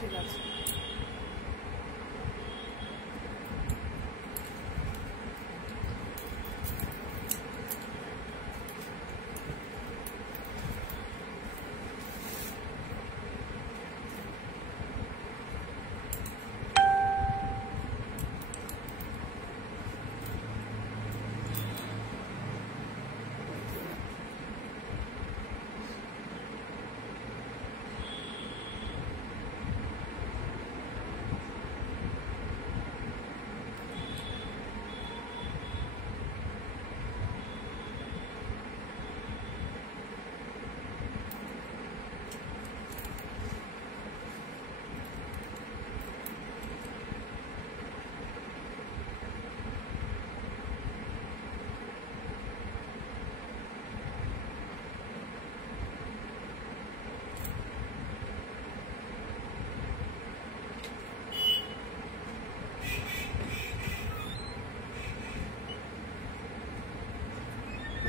ঠিক আছে।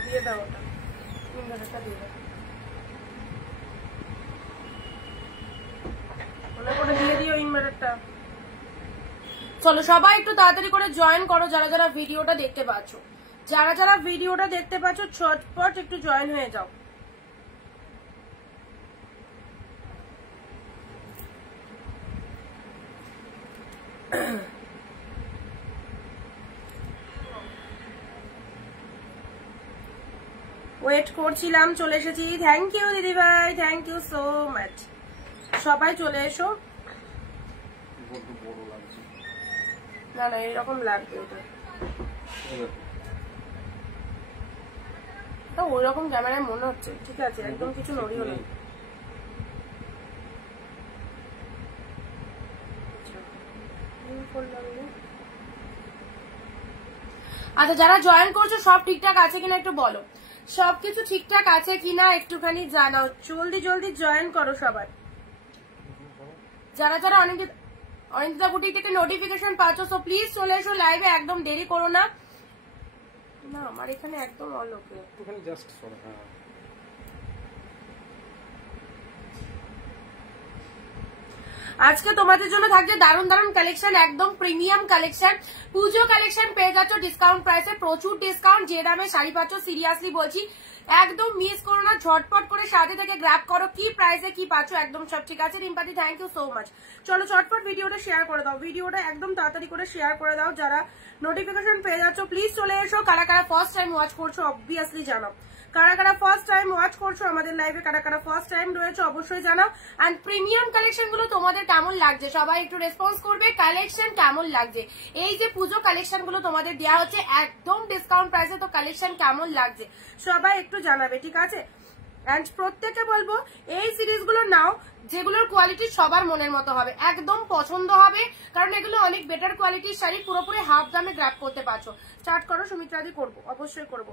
দিয়ে দাও ওটা, ইনভার্টারটা দিয়ে দাও, ওটা করে দিয়ে দিও ইনভার্টারটা। চলো সবাই একটু তাড়াতাড়ি করে জয়েন করো, যারা যারা ভিডিওটা দেখতে পাচ্ছ, যারা যারা ভিডিওটা দেখতে পাচ্ছ ছটপট একটু জয়েন হয়ে যাও। ওয়েট করছিলাম, চলে এসেছি। থ্যাংক ইউ দিদি ভাই, থ্যাংক ইউ সো মাচ। সবাই চলে এসো। না না এরকম লাগবে ওটা, ওই রকম ক্যামেরায় মনে হচ্ছে। ঠিক আছে, একদম কিছু নড়িও না। আচ্ছা যারা জয়েন করছো সব ঠিকঠাক আছে কিনা একটু বলো, সবকিছু ঠিকঠাক আছে কিনা একটুখানি জানাও। জলদি জলদি জয়েন করো সবাই। যারা যারা অনিন্দিতা বুটিক থেকে নোটিফিকেশন পাচ্ছ সো প্লিজ চলে এসো লাইভে, একদম দেরি করো না। না আমার এখানে একদম অলোকে আজকে তোমাদের জন্য থাকছে দারুণ দারুণ কালেকশন, একদম প্রিমিয়াম কালেকশন, পুজো কালেকশন পেয়ে যাচ্ছ ডিসকাউন্ট প্রাইসে, প্রচুর ডিসকাউন্ট। যে দামে শাড়ি পাচ্ছ সিরিয়াসলি বলছি একদম মিস করো না, ঝটপট করে সাথে থেকে গ্র্যাব করো। কি প্রাইসে কি পাচ্ছ একদম সব ঠিক আছে। রিম্পাদি থ্যাংক ইউ সো মাচ। চলো চটপট ভিডিওটা শেয়ার করে দাও, ভিডিওটা একদম তাড়াতাড়ি করে শেয়ার করে দাও। যারা নোটিফিকেশন পেয়ে যাচ্ছ প্লিজ চলে এসো। কারা কারা ফার্স্ট টাইম ওয়াচ করছো অবভিয়াসলি জানাও, কারা কারা ফার্স্ট টাইম ওয়াচ করছো আমাদের লাইভে, কারা কারা ফার্স্ট টাইম রয়েছে অবশ্যই জানাও। এন্ড প্রিমিয়াম কালেকশন গুলো তোমাদের কেমন লাগছে সবাই একটু রেসপন্স করবে। কালেকশন কেমন লাগছে, এই যে পুজো কালেকশন গুলো তোমাদের দেওয়া হচ্ছে একদম ডিসকাউন্ট প্রাইসে, তো কালেকশন কেমন লাগছে সবাই একটু জানাবে ঠিক আছে। এন্ড প্রত্যেকে বলবো এই সিরিজ গুলো নাও যেগুলোর কোয়ালিটি সবার মনের মতো হবে, একদম পছন্দ হবে, কারণ এগুলো অনেক বেটার কোয়ালিটির শাড়ি, পুরোপুরি হাফ দামে গ্র্যাব করতে পারছো। স্টার্ট করো সুমিত্রাদি, করবো অবশ্যই করবো,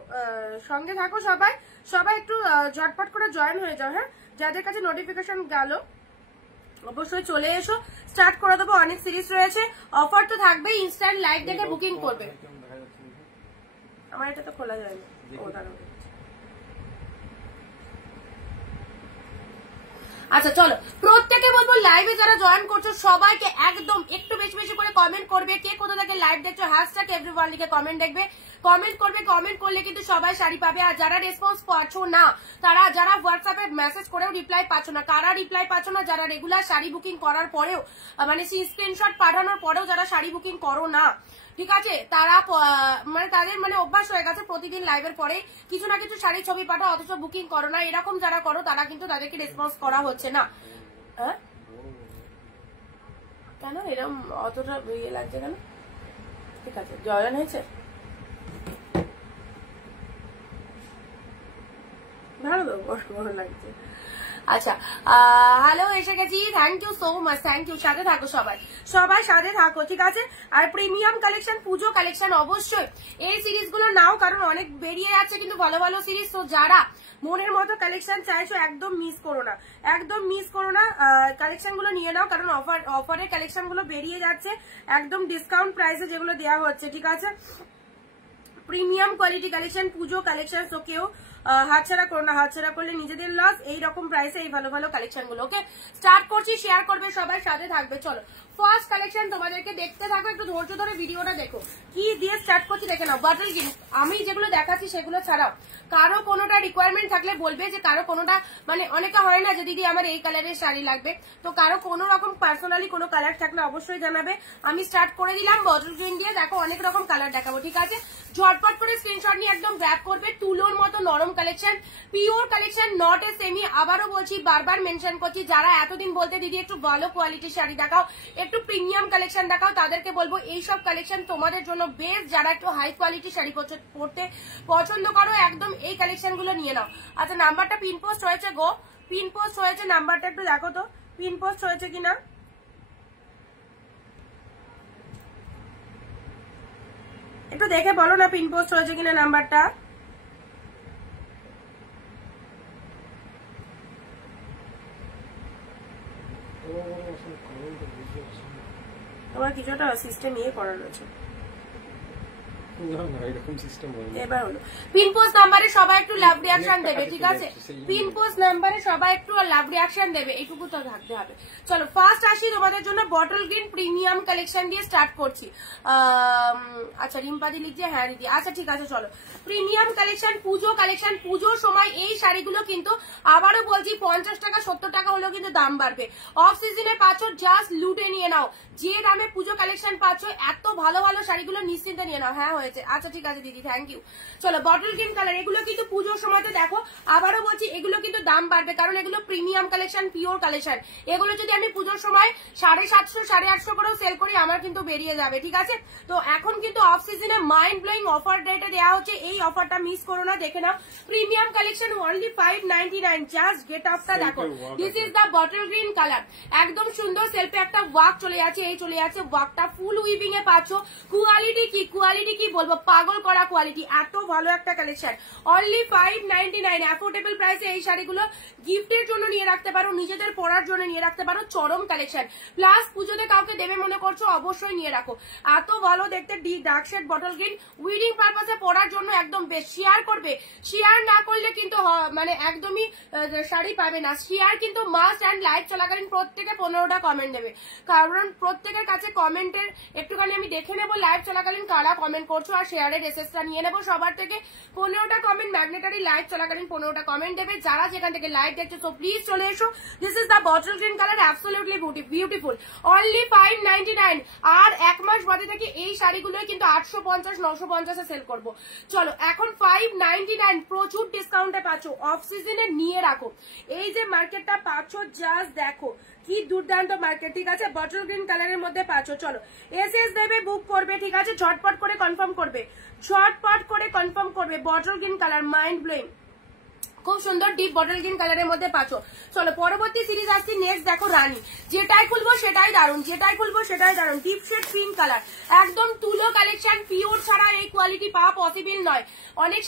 সঙ্গে থাকো সবাই। সবাই একটু ঝটপট করে জয়েন হয়ে যাও। হ্যাঁ যাদের কাছে নোটিফিকেশন গেল অবশ্যই চলে এসো, স্টার্ট করে দেবো। অনেক সিরিজ রয়েছে, অফার তো থাকবে, ইনস্ট্যান্ট লাইভ দেখে বুকিং করবে। আমার এটা তো খোলা যায় না, আচ্ছা চলো প্রত্যেকে বলবো লাইভে যারা জয়েন করছো সবাইকে একদম একটু বেশি বেশি করে কমেন্ট করবে। কে কোথা থেকে লাইভ দেখছো হ্যাশট্যাগ এভরিওয়ান লিখে কমেন্ট দেখবে, কমেন্ট করবে। কমেন্ট করলে কিন্তু সবাই শাড়ি পাবে। আর যারা রেসপন্স পাচ্ছ না, তারা যারা হোয়াটসঅ্যাপে মেসেজ করেও রিপ্লাই পাচ্ছ না, কারা রিপ্লাই পাচ্ছ না, যারা রেগুলার শাড়ি বুকিং করার পরেও মানে স্ক্রিনশট পাঠানোর পরেও যারা শাড়ি বুকিং করো না ঠিক আছে, তারা মানে তাদের মানে অভ্যাস হয়ে গেছে প্রতিদিন লাইভের পরে কিছু না কিছু শাড়ির ছবি পাঠাও অথচ বুকিং করো না, এরকম যারা করো তারা কিন্তু তাদেরকে রেসপন্স করা হচ্ছে না। কেন এরকম অতটা ইয়ে লাগছে কেন? ঠিক আছে জয়েন হয়েছে, ভালো তো কষ্ট ভালো লাগছে। আচ্ছা হ্যালো এসে গেছি, thank you so much, thank you. সাথে থাকো সবাই, সবাই সাথে থাকো ঠিক আছে। আর প্রিমিয়াম কালেকশন পুজো কালেকশন অবশ্যই এই সিরিজ গুলো নাও, কারণ অনেক বেরিয়ে যাচ্ছে কিন্তু ভালো ভালো সিরিজ। তো যারা মনের মতো কালেকশন চাইছো একদম মিস করো না, একদম মিস করো না, কালেকশন গুলো নিয়ে নাও, কারণ অফারের কালেকশন গুলো বেরিয়ে যাচ্ছে একদম ডিসকাউন্ট প্রাইসে যেগুলো দেওয়া হচ্ছে ঠিক আছে। Premium quality collection, Puja collection. তো কেউ হাতছাড়া করো না, হাতছাড়া করলে নিজেদের লস। এইরকম প্রাইসে এই ভালো ভালো কালেকশন গুলো। ওকে, স্টার্ট করছি, শেয়ার করবে সবাই, সাথে থাকবে। চলো ফার্স্ট কালেকশন তোমাদেরকে দেখতে থাকো, একটু ধৈর্য ধরে ভিডিওটা দেখো। কি দিয়ে স্টার্ট করছি দেখে নাও। বটল গ্রিন, আমি যেগুলো দেখাচ্ছি সেগুলো ছাড়াও কারো কোনোটা রিকোয়ারমেন্ট থাকলে বলবে, যে কারো কোনোটা মানে অনেকে হয় না যে দিদি আমার এই কালারের শাড়ি লাগবে, তো কারো কোনো রকম পার্সোনালি কোনো কালার থাকলে অবশ্যই জানাবে। আমি স্টার্ট করে দিলাম বটল গ্রিন দিয়ে। দেখো অনেক রকম কালার দেখাবো, ঠিক আছে? ঝটপট করে স্ক্রিনশট নিয়ে একদম গ্র্যাব করবে। তুলোর মতো নরম collection, pure collection, not a semi. আবারও বলছি, বারবার মেনশন করছি, যারা এতদিন বলতে দিদি একটু ভালো কোয়ালিটির শাড়ি দেখাও, একটু প্রিমিয়াম কালেকশন দেখাও, তাদেরকে বলবো এইসব কালেকশন তোমাদের জন্য বেস্ট। যারা একটু হাই কোয়ালিটির শাড়ি পরতে পছন্দ করো, একদম এই কালেকশন গুলো নিয়ে নাও। আচ্ছা, নাম্বারটা পিন পোস্ট হয়েছে গো, পিন পোস্ট হয়েছে, নাম্বারটা একটু দেখো তো পিন পোস্ট হয়েছে কিনা। একটু দেখে বলো না পিন পোস্ট হয়েছে কিনা নাম্বারটা। তোমার কিছুটা সিস্টেম ইয়ে করা রয়েছে। এবার হলো পিন পোস্ট নাম্বারে সবাই একটু লাভ রিয়াকশন দেবে, ঠিক আছে? পিন পোস্ট নাম্বারে সবাই একটু লাভ রিয়াকশন দেবে, এইটুকু তো থাকতে হবে। চলো ফার্স্ট আসি তোমাদের জন্য বটল গ্রিন প্রিমিয়াম কালেকশন দিয়ে স্টার্ট করছি। আচ্ছা, রিম্পাদি লিখছে, হ্যাঁ দিদি, আচ্ছা ঠিক আছে। চলো প্রিমিয়াম কালেকশন, পুজো কালেকশন। পুজোর সময় এই শাড়িগুলো কিন্তু আবারও বলছি 50 টাকা 70 টাকা হলেও কিন্তু দাম বাড়বে। অফ সিজনে পাচ্ছ, জাস্ট লুটে নিয়ে নাও। যে দামে পুজো কালেকশন পাচ্ছ, এত ভালো ভালো শাড়িগুলো নিশ্চিন্তে নিয়ে নাও। হ্যাঁ হয়েছে, আচ্ছা ঠিক আছে দিদি, থ্যাংক ইউ। চলো বটল গ্রিন কালার, এগুলো কিন্তু পুজোর সময়তে দেখো আবারও বলছি এগুলো কিন্তু দাম বাড়বে, কারণ এগুলো প্রিমিয়াম কালেকশন, পিওর কালেকশন। এগুলো যদি আমি পুজোর সময় 750 850 করেও সেল করি, আমার কিন্তু বেরিয়ে যাবে, ঠিক আছে? তো এখন কিন্তু অফ সিজনে মাইন্ড ব্লোয়িং অফার রেটে দেওয়া হচ্ছে, এই অফারটা মিস করো না, দেখে নাও। Premium collection only 599। Just get আপটা দেখো, this is the bottle green colour. একদম সুন্দর সেলফে একটা ওয়ার্ক চলে যাচ্ছে, এই চলে যাচ্ছে ওয়ার্কটা, ফুল উইভিং এ পাচ্ছ। কোয়ালিটি কি বলবো, পাগল করা কোয়ালিটি, এত ভালো একটা কালেকশন। অনলি 599, অ্যাফোর্ডেবল প্রাইসে এই শাড়িগুলো গিফটের জন্য নিয়ে রাখতে পারো, নিজেদের পরার জন্য নিয়ে রাখতে পারো, চরম কালেকশন। প্লাস পুজোতে কাউকে দেবে মনে করছো, অবশ্যই নিয়ে রাখো। এত ভালো দেখতে dark shade bottle green, wedding পারপাসে পরার জন্য একদম বেস্ট। শেয়ার করবে, শেয়ার না করলে কিন্তু মানে একদমই শাড়ি পাবে না। শেয়ার কিন্তু মাস্ট, অ্যান্ড লাইভ চলাকালীন প্রত্যেকে 15টা কমেন্ট দেবে, কারণ প্রত্যেকের কাছে কমেন্টের একটুখানি আমি দেখে নেবো লাইভ চলাকালীন কারা কমেন্ট করছো, আর শেয়ারের এসএসটা নিয়ে নেবো সবার থেকে। 15টা কমেন্ট ম্যাগনেটারি, লাইভ চলাকালীন 15টা কমেন্ট দেবে যারা যেখান থেকে লাইভ দেখছো। তো প্লিজ চলে এসো। This is the bottle green colour, absolutely beautiful. Only 599। আর এক মাস বাদে থেকে এই শাড়িগুলো কিন্তু 850 950 সেল করবো। চলো এখন 599, প্রচুর ডিসকাউন্টে পাচ্ছ, অফ সিজনে নিয়ে রাখো। এই যে মার্কেটটা পাচ্ছ, জাস্ট দেখো কি দুর্দান্ত মার্কেট, ঠিক আছে? বটল গ্রিন কালারের মধ্যে পাচ্ছ। চলো এসএস দেবে, বুক করবে, ঠিক আছে? ঝটপট করে কনফার্ম করবে, ঝটপট করে কনফার্ম করবে। Bottle green colour mind blowing, খুব সুন্দর ডিপ বটল গ্রিন কালারের মধ্যে পাচ্ছ। চলো পরবর্তী সিরিজ আসছি। নেক্সট দেখো রানী, যেটাই খুলবো সেটাই দারুন, যেটাই খুলবো সেটাই দারুন। ডিপ শেড পিঙ্ক কালার, একদম তুলো কালেকশন, পিওর ছাড়া এই কোয়ালিটি পাওয়া পসিবল নয়। অনেক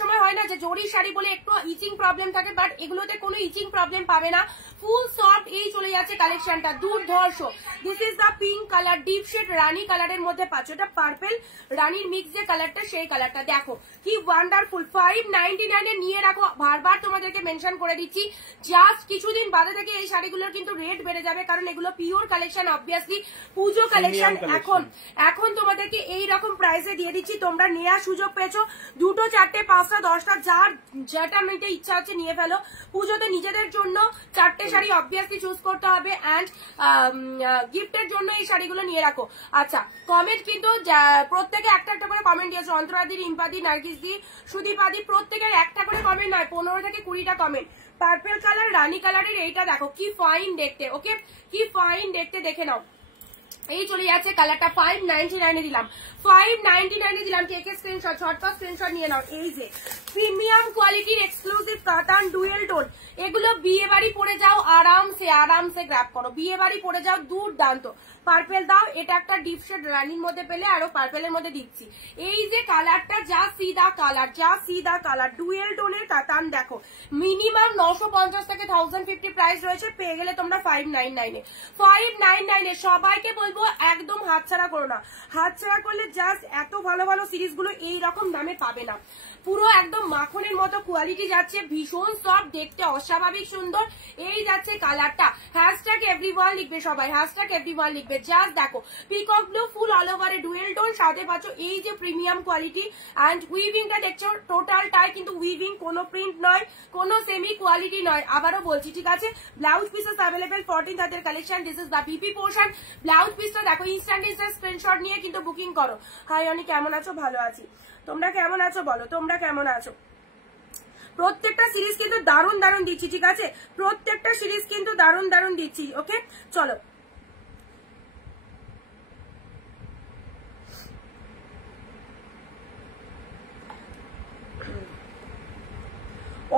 সময় হয় না যে জরি শাড়ি বলে একটু ইচিং প্রবলেম থাকে, বাট এগুলোতে কোনো ইচিং প্রবলেম পাবে না। ফুল সফট, এই চলে যাচ্ছে কালেকশনটা, দুর্ধর্ষ। This is the pink colour, deep shade রানী কালারের মধ্যে পাচ্ছ। এটা পার্পেল রানীর মিক্স যে কালারটা, সেই কালারটা দেখো কি ওয়ান্ডারফুল। 599 নিয়ে রাখো। বারবার তোমাদেরকে মেনশন করে দিচ্ছি, জাস্ট কিছুদিন বাদে থেকে এই শাড়িগুলোর কিন্তু রেট বেড়ে যাবে, কারণ এগুলো পিওর কালেকশন, অবভিয়াসলি পুজো কালেকশন। এখন তোমাদেরকে এই রকম প্রাইসে দিয়ে দিচ্ছি, তোমরা নেওয়ার সুযোগ পেয়েছো। 2টো 4টে 5টা 10টা, যার যেটা নিতে ইচ্ছা হচ্ছে নিয়ে ফেলো। পুজোতে নিজেদের জন্য 4টে শাড়ি অবভিয়াসলি চুজ করতে হবে, অ্যান্ড গিফটের জন্য এই শাড়িগুলো নিয়ে রাখো। আচ্ছা, কমেন্ট কিন্তু প্রত্যেকে একটা একটা করে কমেন্ট দিয়েছো। অন্তরাদি, রিম্পাদি, নার্গিসদি, সুদীপাদি, প্রত্যেকের একটা করে কমেন্ট নয়, 15 থেকে 20টা কমেন্ট। পার্পেল কালার রানী কালারের এইটা দেখো কি ফাইন দেখতে, ওকে কি ফাইন দেখতে, দেখে নাও। এই চলে যাচ্ছে কালারটা, 599 দিলাম, 599 দিলাম। কে স্ক্রিনশট, ঝটপট স্ক্রিনশট নিয়ে নাও। এই যে প্রিমিয়াম কোয়ালিটির এক্সক্লুসিভ কাতান ডুয়েল টোন, এগুলো বিয়ে বাড়ি পরে যাও আরামসে গ্র্যাব করো, বিয়ে বাড়ি পরে যাও দুর্দান্ত। পার্পেল দাও, এটা একটা ডিপ শেড রানির মধ্যে পেলে, আরো পার্পেলের মধ্যে দিচ্ছি। এই যে কালারটা যা সিদা কালার ডুয়েল টোনের কাতান দেখো, মিনিমাম 950 থেকে 1050 প্রাইস রয়েছে, পেয়ে গেলে তোমরা 599 সবাইকে বলবো একদম হাতছাড়া করো না, হাতছাড়া করলে জাস্ট এত ভালো ভালো সিরিজ গুলো এইরকম দামে পাবে না। পুরো একদম মাখনের মতো কোয়ালিটি যাচ্ছে, ভীষণ সফট, দেখতে অস্বাভাবিক সুন্দর। এই যাচ্ছে কালারটা, হ্যাশট্যাগ এভরিওয়ান লিখবে সবাই, হ্যাশট্যাগ এভরিওয়ান লিখবে। জাস্ট দেখো পিকক ব্লু ফুল অল ওভারে ডুয়েল টোন, সাথে পাচ্ছ এই যে প্রিমিয়াম কোয়ালিটি অ্যান্ড উইভিংটা দেখছো টোটালটাই কিন্তু উইভিং, কোনো প্রিন্ট নয়, কোনো সেমি কোয়ালিটি নয়। আবারও বলছি, ঠিক আছে। ব্লাউজ পিসেস অ্যাভেলেবেল 14 হাতের collection, this is the BP portion. Blouse পিসটা দেখো, ইনস্ট্যান্ট স্ক্রিনশট নিয়ে কিন্তু বুকিং করো। হাই অনি, কেমন আছো? ভালো আছি, তোমরা কেমন আছো বলো, তোমরা কেমন আছো? প্রত্যেকটা সিরিজ কিন্তু দারুণ দিচ্ছি, ঠিক আছে, প্রত্যেকটা সিরিজ কিন্তু দারুণ দিচ্ছি। ওকে চলো,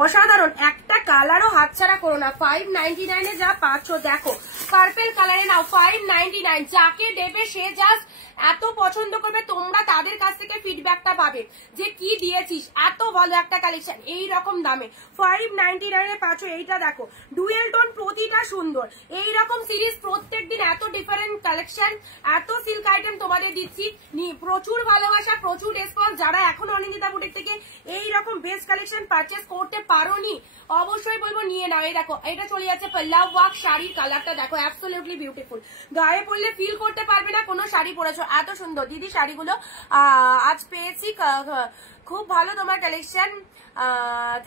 অসাধারণ একটা কালারও হাতছাড়া করো না। 599 যা পাচ্ছ দেখো, পার্পেল কালারে নাও 599, যাকে দেবে সে জাস্ট এত পছন্দ করবে, তোমরা তাদের কাছ থেকে ফিডব্যাকটা পাবে যে কি দিয়েছিস, এত ভালো একটা কালেকশন এই রকম দামে 599 পাচ্ছ। এইটা দেখো ডুয়েল টোন, প্রতিটা সুন্দর, এই রকম সিরিজ প্রত্যেকদিন এত ডিফারেন্ট কালেকশন, এত সিল্ক আইটেম তোমাদের দিচ্ছি, প্রচুর ভালোবাসা, প্রচুর রেসপন্স। যারা এখন অনিন্দিতা বুটিক থেকে এই রকম বেস্ট কালেকশন পারচেস করতে পারোনি, অবশ্যই বলবো নিয়ে নাও। এই দেখো, এটা চলে যাচ্ছে পল্লাভ ওয়ার্ক শাড়ির কালারটা দেখো, অ্যাবসলিউটলি বিউটিফুল, গায়ে পরলে ফিল করতে পারবে না কোনো শাড়ি পরেছো, এত সুন্দর। দিদি শাড়িগুলো আজ পেয়েছি, খুব ভালো তোমার কালেকশন,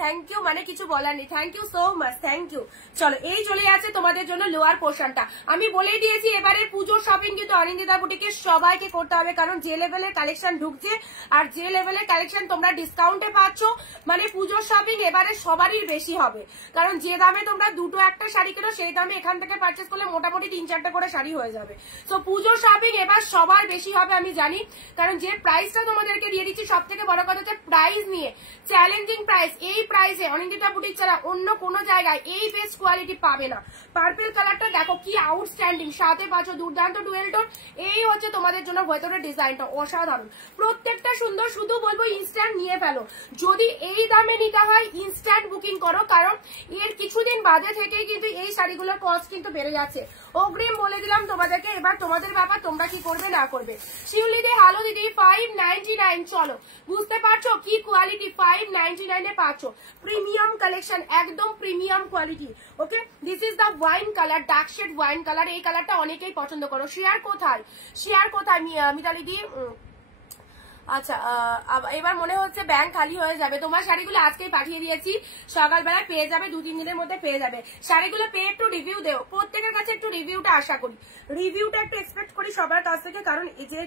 থ্যাংক ইউ, মানে কিছু বলার নেই, thank you so much, thank you. চলো, এই চলে যাচ্ছে তোমাদের জন্য লোয়ার পোর্শনটা। আমি বলেই দিয়েছি এবারে পুজোর শপিং কিন্তু অনিন্দিতা বুটিকে সবাইকে করতে হবে, কারণ যে লেভেলের কালেকশন ঢুকছে আর যে লেভেলের কালেকশন তোমরা ডিসকাউন্টে পাচ্ছ, মানে পুজোর শপিং এবারে সবারই বেশি হবে, কারণ যে দামে তোমরা দুটো একটা শাড়ি কেনো সেই দামে এখান থেকে পারচেস করলে মোটামুটি 3-4টা করে শাড়ি হয়ে যাবে। তো পুজোর শপিং এবার সবার বেশি হবে আমি জানি, কারণ যে প্রাইসটা তোমাদেরকে দিয়ে দিচ্ছি, সব থেকে বড় কথা হচ্ছে প্রাইস নিয়ে চ্যালেঞ্জিং প্রাইস। এই প্রাইসে অনিন্দিতা বুটিক ছাড়া অন্য কোনো জায়গায় এই বেস্ট কোয়ালিটি পাবে না। পার্পল কালারটা দেখো কি আউটস্ট্যান্ডিং, সাথে পাচ্ছ দুর্দান্ত ডুয়েল টোন। এই হচ্ছে তোমাদের জন্য ভেতরের ডিজাইনটা অসাধারণ, প্রত্যেকটা সুন্দর। শুধু বলবো ইনস্ট্যান্ট নিয়ে ফেলো, যদি এই দামে নিতে হয় ইনস্ট্যান্ট বুকিং করো, কারণ এর কিছুদিন বাদে থেকেই কিন্তু এই শাড়িগুলোর কস্ট কিন্তু বেড়ে যাচ্ছে। অগ্রিম বলে দিলাম তোমাদেরকে, এবার তোমাদের ব্যাপার, তোমরা কি করবে না করবে। শিউলি দি হ্যালো দিদি, 599। চলো, বুঝতে পারছো কি কোয়ালিটি, 599 পাচ্ছ প্রিমিয়াম কালেকশন, একদম premium quality. Okay, this is the wine colour, dark shade wine colour. এই কালারটা অনেকেই পছন্দ করো। শেয়ার কোথায় মিতালি দি? আচ্ছা, এবার মনে হচ্ছে ব্যাংক খালি হয়ে যাবে। তোমার শাড়িগুলো আজকেই পাঠিয়ে দিয়েছি, সকালবেলায় পেয়ে যাবে, 2-3 দিনের মধ্যে পেয়ে যাবে। শাড়িগুলো পেয়ে একটু রিভিউ দেও, প্রত্যেকের কাছে একটু রিভিউটা আশা করি, রিভিউটা একটু এক্সপেক্ট করি সবার কাছ থেকে, কারণ এই যে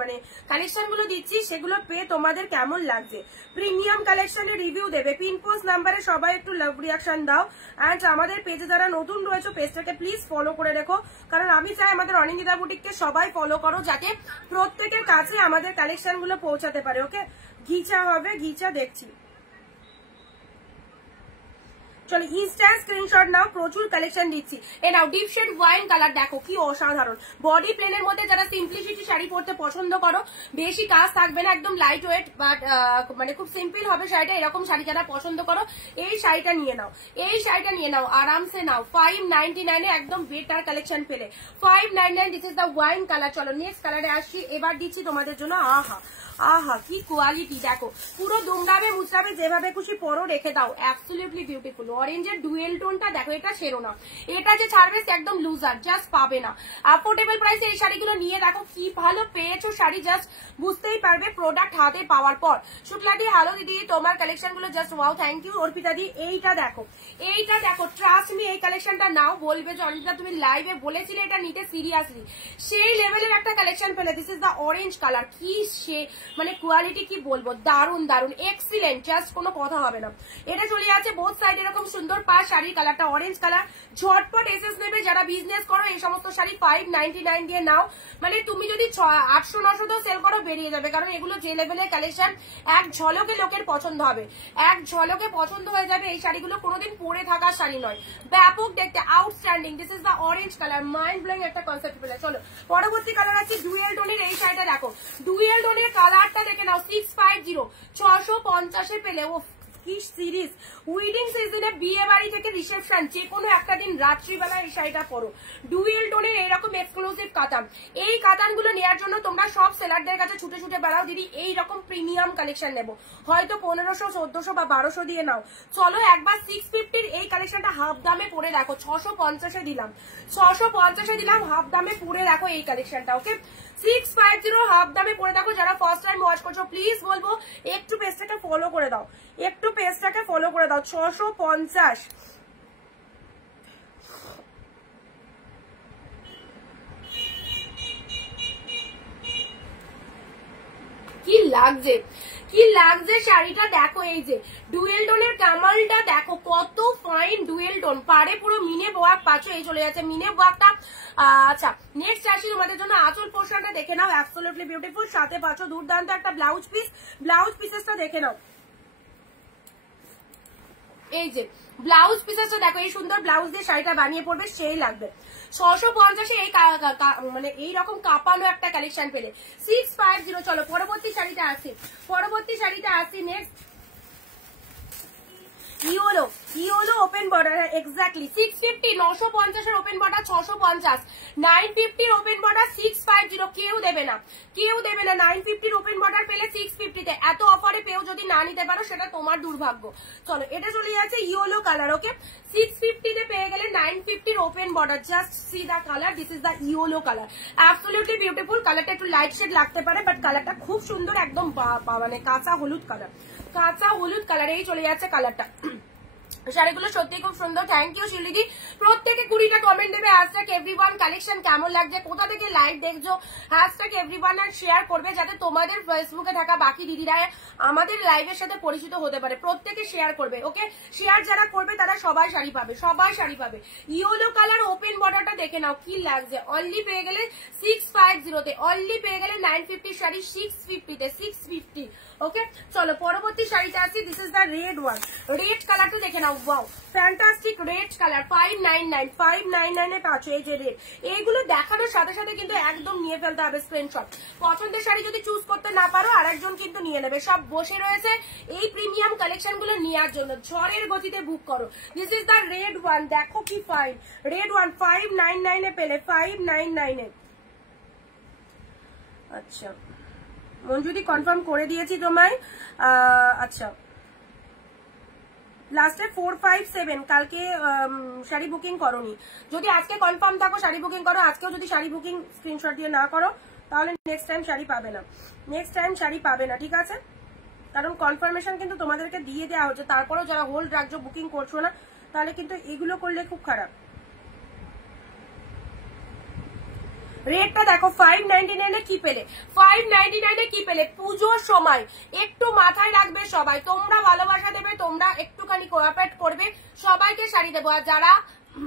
মানে কালেকশন গুলো দিচ্ছি সেগুলো পেয়ে তোমাদের কেমন লাগছে। প্রিমিয়াম কালেকশনের রিভিউ দেবে, পিন পোস্ট নাম্বারে সবাই একটু লাভ রিয়াকশন দাও। অ্যান্ড আমাদের পেজে যারা নতুন রয়েছে পেজটাকে প্লিজ ফলো করে রেখো, কারণ আমি চাই আমাদের অনিন্দিতা বুটিককে সবাই ফলো করো, যাতে প্রত্যেকের কাছে আমাদের কালেকশন গুলো পৌঁছাতে পারে। ওকে, ঘিচা হবে, ঘিচা দেখছি। চলো, ইনস্ট্যান্ট স্ক্রিনশট নাও, প্রচুর কালেকশন দিচ্ছি। এ নাও ডিপ শেড ওয়াইন কালার, দেখো কি অসাধারণ। বডি প্লেনের মধ্যে যারা সিম্পলিসিটি শাড়ি পরতে পছন্দ করো, বেশি কাজ থাকবে না, একদম লাইট ওয়েট, বাট মানে খুব সিম্পল হবে শাড়িটা, এরকম শাড়ি যারা পছন্দ করো এই শাড়িটা নিয়ে নাও, এই শাড়িটা নিয়ে নাও, আরামসে নাও। 599 একদম বেটার কালেকশন পেলে, 599। This is the wine colour. চলো নেক্সট কালারে আসছি, এবার দিচ্ছি তোমাদের জন্য, আহা কি কোয়ালিটি দেখো, পুরো দুমড়াবে মুচড়াবে, যেভাবে খুশি পরো, রেখে দাও, অ্যাবসলিউটলি বিউটিফুল। অরেঞ্জের ডুয়েল টোনটা দেখো, এটা সেরো না, এটা যে ছাড়বে একদম লুজার, জাস্ট পাবে না। অ্যাফোর্ডেবল প্রাইসে এই শাড়িগুলো নিয়ে দেখো কি ভালো পেয়েছো শাড়ি, জাস্ট বুঝতেই পারবে প্রোডাক্ট হাতে পাওয়ার পর। শুক্লা দি হ্যালো দিদি, তোমার কালেকশন গুলো just wow, thank you. Arpita দি এইটা দেখো, ট্রাস্ট মি, এই কালেকশনটা নাও, বলবে যে অনিতা তুমি লাইভে বলেছিলে এটা নিতে, সিরিয়াসলি সেই লেভেলের একটা কালেকশন পেলে। This is the orange colour, কি সে মানে কোয়ালিটি কি বলবো, দারুন দারুন, এক্সিলেন্ট, জাস্ট কোনো কথা হবে না। এটা চলে যাচ্ছে বোথ সাইড এরকম সুন্দর পাশ, শাড়ির কালারটা অরেঞ্জ কালার। ঝটপট এসএস নেবে যারা বিজনেস করো, এই সমস্ত শাড়ি 599 দিয়ে নাও। মানে তুমি যদি 800-900 তেও সেল করো বেরিয়ে যাবে, কারণ এগুলো যে লেভেলের কালেকশন এক ঝলকে লোকের পছন্দ হবে, এক ঝলকে পছন্দ হয়ে যাবে। এই শাড়িগুলো কোনোদিন পরে থাকার শাড়ি নয়, ব্যাপক দেখতে, outstanding. This is the orange colour, mind blowing একটা কনসেপ্ট পেলে। চলো পরবর্তী কালার আছে ডুয়েল টোনের। এই শাড়িটা দেখো, ডুয়েল টোনের কালারটা দেখে নাও, 650 650 পেলে। ও কি সিরিজ, উইডিং সিজনে বিয়ে বাড়ি থেকে রিসেপশন যে কোনো একটা দিন রাত্রিবেলা এই শাড়িটা পরো। ডুয়েল টোনের এইরকম এক্সক্লুসিভ কাতান, এই কাতানগুলো নেওয়ার জন্য তোমরা সব সেলারদের কাছে ছুটে ছুটে বেড়াও, দিদি এইরকম প্রিমিয়াম কালেকশন নেবো, হয়তো 1500 1400 বা 1200 দিয়ে নাও। চলো একবার 650 এই কালেকশনটা হাফ দামে পরে দেখো, 650 দিলাম, 650 দিলাম হাফ দামে পরে দেখো এই কালেকশনটা। ওকে 650 হাফ দামে পরে দেখো। যারা ফার্স্ট টাইম ওয়াচ করছো প্লিজ বলবো একটু পেজটাকে ফলো করে দাও, একটু পেজটাকে ফলো করে দাও। 650 কি লাগছে, কি লাগছে শাড়িটা দেখো। এই যে ডুয়েল টোনের কামালটা দেখো, কত ফাইন ডুয়েল টোন, পারে পুরো মিনে ওয়ার্ক পাচ্ছ। এই চলে যাচ্ছে মিনে ওয়ার্কটা। আচ্ছা নেক্সট আসি তোমাদের জন্য আঁচল পোর্শনটা দেখে নাও, অ্যাবসলিউটলি বিউটিফুল। সাথে পাচ্ছ দুর্দান্ত একটা ব্লাউজ পিস, ব্লাউজ পিসেসটা দেখে নাও। এই যে ব্লাউজ পিসেসটা দেখো, এই সুন্দর ব্লাউজ দিয়ে শাড়িটা বানিয়ে পড়বে, সেই লাগবে। 650 এই মানে এইরকম কাঁপানো একটা কালেকশন পেলে 650। চলো পরবর্তী শাড়িটা আসি, পরবর্তী শাড়িটা আসি। Next yellow, yellow open border, exactly 650, 950 এর ওপেন বর্ডার 650, 950 ওপেন বর্ডার 650। কেউ দেবে না, কেউ দেবে না। 950 ওপেন বর্ডার পেলে 650 তে, এত অফারে পেও যদি না নিতে পারো সেটা তোমার দুর্ভাগ্য। চলো এটা চলে যাচ্ছে ইয়োলো কালার। ওকে 650 তে পেয়ে গেলে 950 open border. Just see the colour, this is the yellow colour, absolutely beautiful. কালারটা একটু লাইট শেড লাগতে পারে, বাট কালারটা খুব সুন্দর, একদম মানে কাঁচা হলুদ কালার, কাঁচা হলুদ কালার। এই চলে যাচ্ছে কালারটা। শাড়িগুলো সত্যি খুব সুন্দর। থ্যাংক ইউ শিলিদি। প্রত্যেকে 20টা কমেন্ট দেবে, হ্যাশট্যাগ এভরিওয়ান কালেকশন কেমন লাগছে, কোথা থেকে লাইভ দেখছো, হ্যাশট্যাগ এভরিওয়ান আর শেয়ার করবে, যাতে তোমাদের ফেসবুকে থাকা বাকি দিদিরা আমাদের লাইভের সাথে পরিচিত হতে পারে। প্রত্যেকে শেয়ার করবে। ওকে শেয়ার যারা করবে তারা সবাই শাড়ি পাবে, সবাই শাড়ি পাবে। ইয়েলো কালার ওপেন বর্ডারটা দেখে নাও কি লাগছে। অনলি পেয়ে গেলে 650 তে, অনলি পেয়ে গেলে 950 শাড়ি 650 তে, 650। ওকে চলো পরবর্তী শাড়িটা আছে, this is the red one. Red কালারটা দেখে নাও, ওয়াও ফ্যান্টাস্টিক রেড কালার। 599, 599 এ পাচ্ছ এই যে রেড। এইগুলো দেখানোর সাথে সাথে কিন্তু একদম নিয়ে ফেলতে হবে স্ক্রিনশট। পছন্দের শাড়ি যদি চুজ করতে না পারো আরেকজন কিন্তু নিয়ে নেবে। সব বসে রয়েছে এই প্রিমিয়াম কালেকশন গুলো নেওয়ার জন্য, ঝড়ের গতিতে বুক করো। This is the red one, দেখো কি ফাইন রেড ওয়ান। 599 এ পেলে, 599 এ। আচ্ছা মঞ্জুদি কনফার্ম করে দিয়েছি তোমায়। আচ্ছা লাস্টে 457 কালকে শাড়ি বুকিং করোনি, যদি আজকে কনফার্ম থাকো শাড়ি বুকিং করো। আজকেও যদি শাড়ি বুকিং স্ক্রিনশট দিয়ে না করো তাহলে নেক্সট টাইম শাড়ি পাবে না, নেক্সট টাইম শাড়ি পাবে না, ঠিক আছে? কারণ কনফার্মেশন কিন্তু তোমাদেরকে দিয়ে দেওয়া হচ্ছে, তারপরেও যারা হোল্ড রাখছো বুকিং করছো না, তাহলে কিন্তু এগুলো করলে খুব খারাপ। রেটটা দেখো 599 এ কি পেলে, 599 এ কি পেলে। পুজোর সময় একটু মাথায় রাখবে সবাই, তোমরা ভালোবাসা দেবে, তোমরা একটুখানি কোঅপারেট করবে, সবাইকে শাড়ি দেবো। আর যারা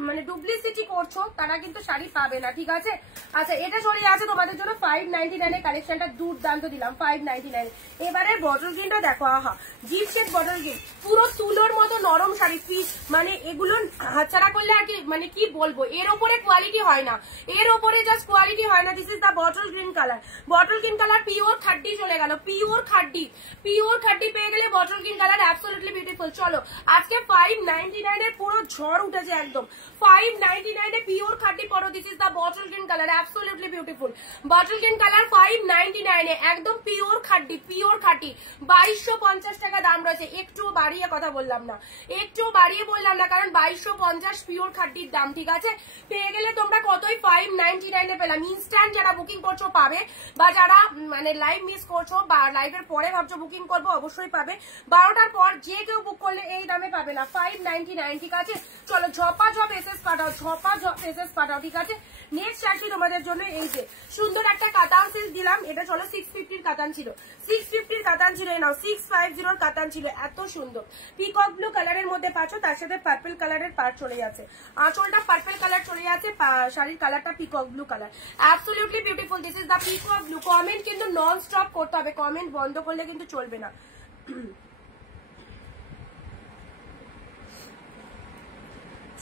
মানে ডুপ্লিসিটি করছো তারা কিন্তু শাড়ি পাবে না, ঠিক আছে? আচ্ছা এটা চলে আছে তোমাদের জন্য 599 এর কালেকশনটা দুর্দান্ত দিলাম 599। এবারে বটল গ্রিনটা দেখো, আহা জিপ শেড বটল গ্রিন, পুরো তুলোর মতো নরম শাড়ি পিস। মানে এগুলো হাতছাড়া করলে আর কি মানে কি বলবো, এর ওপরে কোয়ালিটি হয় না, এর ওপরে জাস্ট কোয়ালিটি হয় না। This is the bottle green colour, bottle green colour pure khadi চলে গেল, পিওর খাড্ডি, পিওর খাড্ডি পেয়ে গেলে bottle green colour, absolutely beautiful. চলো আজকে 599 এর পুরো ঝড় উঠেছে একদম। 599 এ পিওর খাড্ডি পরো। This is the bottle green colour, absolutely beautiful. Bottle green colour 599 এ একদম পিওর খাড্ডি, পিওর খাঁটি। 2250 টাকা দাম রয়েছে। একটু বাড়িয়ে কথা বললাম না, একটু বাড়িয়ে বললাম না, কারণ 2250 পিওর খাড্ডির দাম, ঠিক আছে? পেয়ে গেলে তোমরা কতই 599 এ পেলাম। ইনস্ট্যান্ট যারা বুকিং করছো পাবে, বা যারা মানে লাইভ মিস করছো বা লাইভের পরে ভাবছো বুকিং করবো অবশ্যই পাবে। 12টার পর যে কেউ বুক করলে এই দামে পাবে না, 599, ঠিক আছে? চলো ঝপা ঝপ এসএস পাঠাও, ঝপা ঝপ এসএস পাঠাও, ঠিক আছে? নেক্সট আসি তোমাদের জন্য এই যে সুন্দর একটা কাতান সিল্ক দিলাম, এটা চলো 650 কাতান ছিল, 650 কাতান ছিল, নাও 650 কাতান ছিল, এত সুন্দর পিকক ব্লু কালারের মধ্যে পাচ্ছ, তার সাথে পার্পল কালারের পার্ট চলে যাচ্ছে, আঁচলটা পার্পল কালার চলে যাচ্ছে, শাড়ির কালারটা peacock blue colour, absolutely beautiful. This is the peacock blue. Comment কিন্তু নন স্টপ করতে হবে, কমেন্ট বন্ধ করলে কিন্তু চলবে না।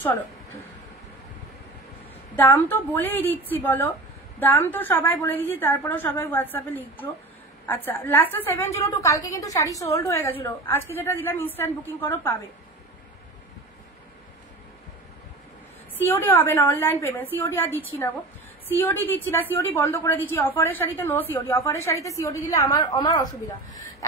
চলো দাম তো বলেই দিচ্ছি, বলো দাম তো সবাই বলে দিচ্ছি, তারপরেও সবাই হোয়াটসঅ্যাপে লিখছো। আচ্ছা লাস্টে 702, কালকে কিন্তু শাড়ি সোল্ড হয়ে গেছিল, আজকে যেটা দিলাম ইনস্ট্যান্ট বুকিং করো পাবে। সিওডি হবে না, অনলাইন পেমেন্ট, সিওডি আর দিচ্ছি না গো, সিওডি দিচ্ছি না, সিওডি বন্ধ করে দিচ্ছি। অফারের শাড়িতে নো সিওডি, অফারের শাড়িতে সিওডি দিলে আমার অসুবিধা,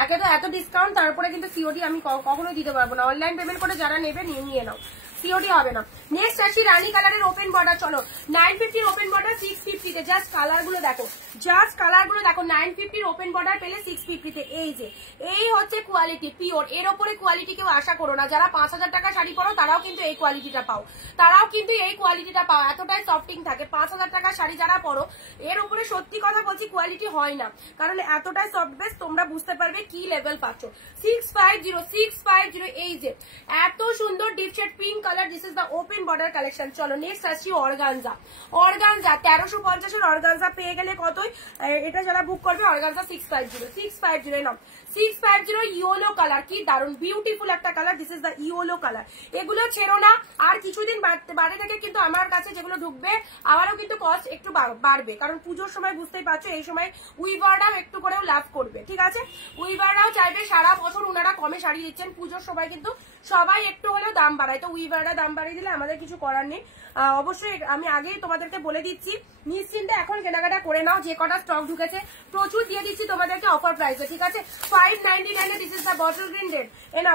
একে তো এত ডিসকাউন্ট, তারপরে কিন্তু সিওডি আমি কখনোই দিতে পারবো না। অনলাইন পেমেন্ট করে যারা নেবে নিয়ে নাও, সিওডি হবে না। নেক্সট আসি রানী কালারের ওপেন বর্ডার, চলো 950 ওপেন বর্ডার 650 তে, জাস্ট কালার গুলো দেখো, জাস্ট কালার গুলো দেখো, 950 ওপেন বর্ডার পেলে 650 তে। এই যে এই হচ্ছে কোয়ালিটি পিওর, এর ওপরে কোয়ালিটি কেউ আশা করো না, যারা 5000 টাকা শাড়ি পরো তারাও কিন্তু এই কোয়ালিটিটা পাও, এতটাই সফটিং থাকে। 5000 টাকা শাড়ি যারা পরো এর উপরে সত্যি কথা বলছি কোয়ালিটি হয় না, কারণ এতটাই সফট বেস, তোমরা বুঝতে পারবে কি লেভেল পাচ্ছ। 650 এই যে এত সুন্দর deep shade pink colour, this is the open border collection. চলো নেক্সট আসছি অর্গানজা, 1350 এর অর্গানজা পেয়ে গেলে কতই, এটা যারা বুক করবে অর্গানজা 650 নাও, 650 ইয়েলো কালার, কি দারুন বিউটিফুল একটা colour, this is the yellow colour. এগুলো ছেড়ো না, আর কিছুদিন বাড়ে থেকে কিন্তু আমার কাছে যেগুলো ঢুকবে আবারও কিন্তু কস্ট একটু বাড়বে, কারণ পুজোর সময় বুঝতেই পারছো এই সময় উইভাররাও একটু করেও লাভ করবে, ঠিক আছে, উইভাররাও চাইবে, সারা বছর ওনারা কমে শাড়ি দিচ্ছেন, পুজোর সময় কিন্তু সবাই একটু হলেও দাম বাড়ায়, তো উইভাররা দাম বাড়িয়ে দিলে আমাদের কিছু করার নেই। অবশ্যই আমি আগেই তোমাদেরকে বলে দিচ্ছি, নিশ্চিন্তে এখন কেনাকাটা করে নাও, যে কটা স্টক ঢুকেছে প্রচুর দিয়ে দিচ্ছি তোমাদেরকে অফার প্রাইসে, ঠিক আছে। 599 এ this is the bottle green red,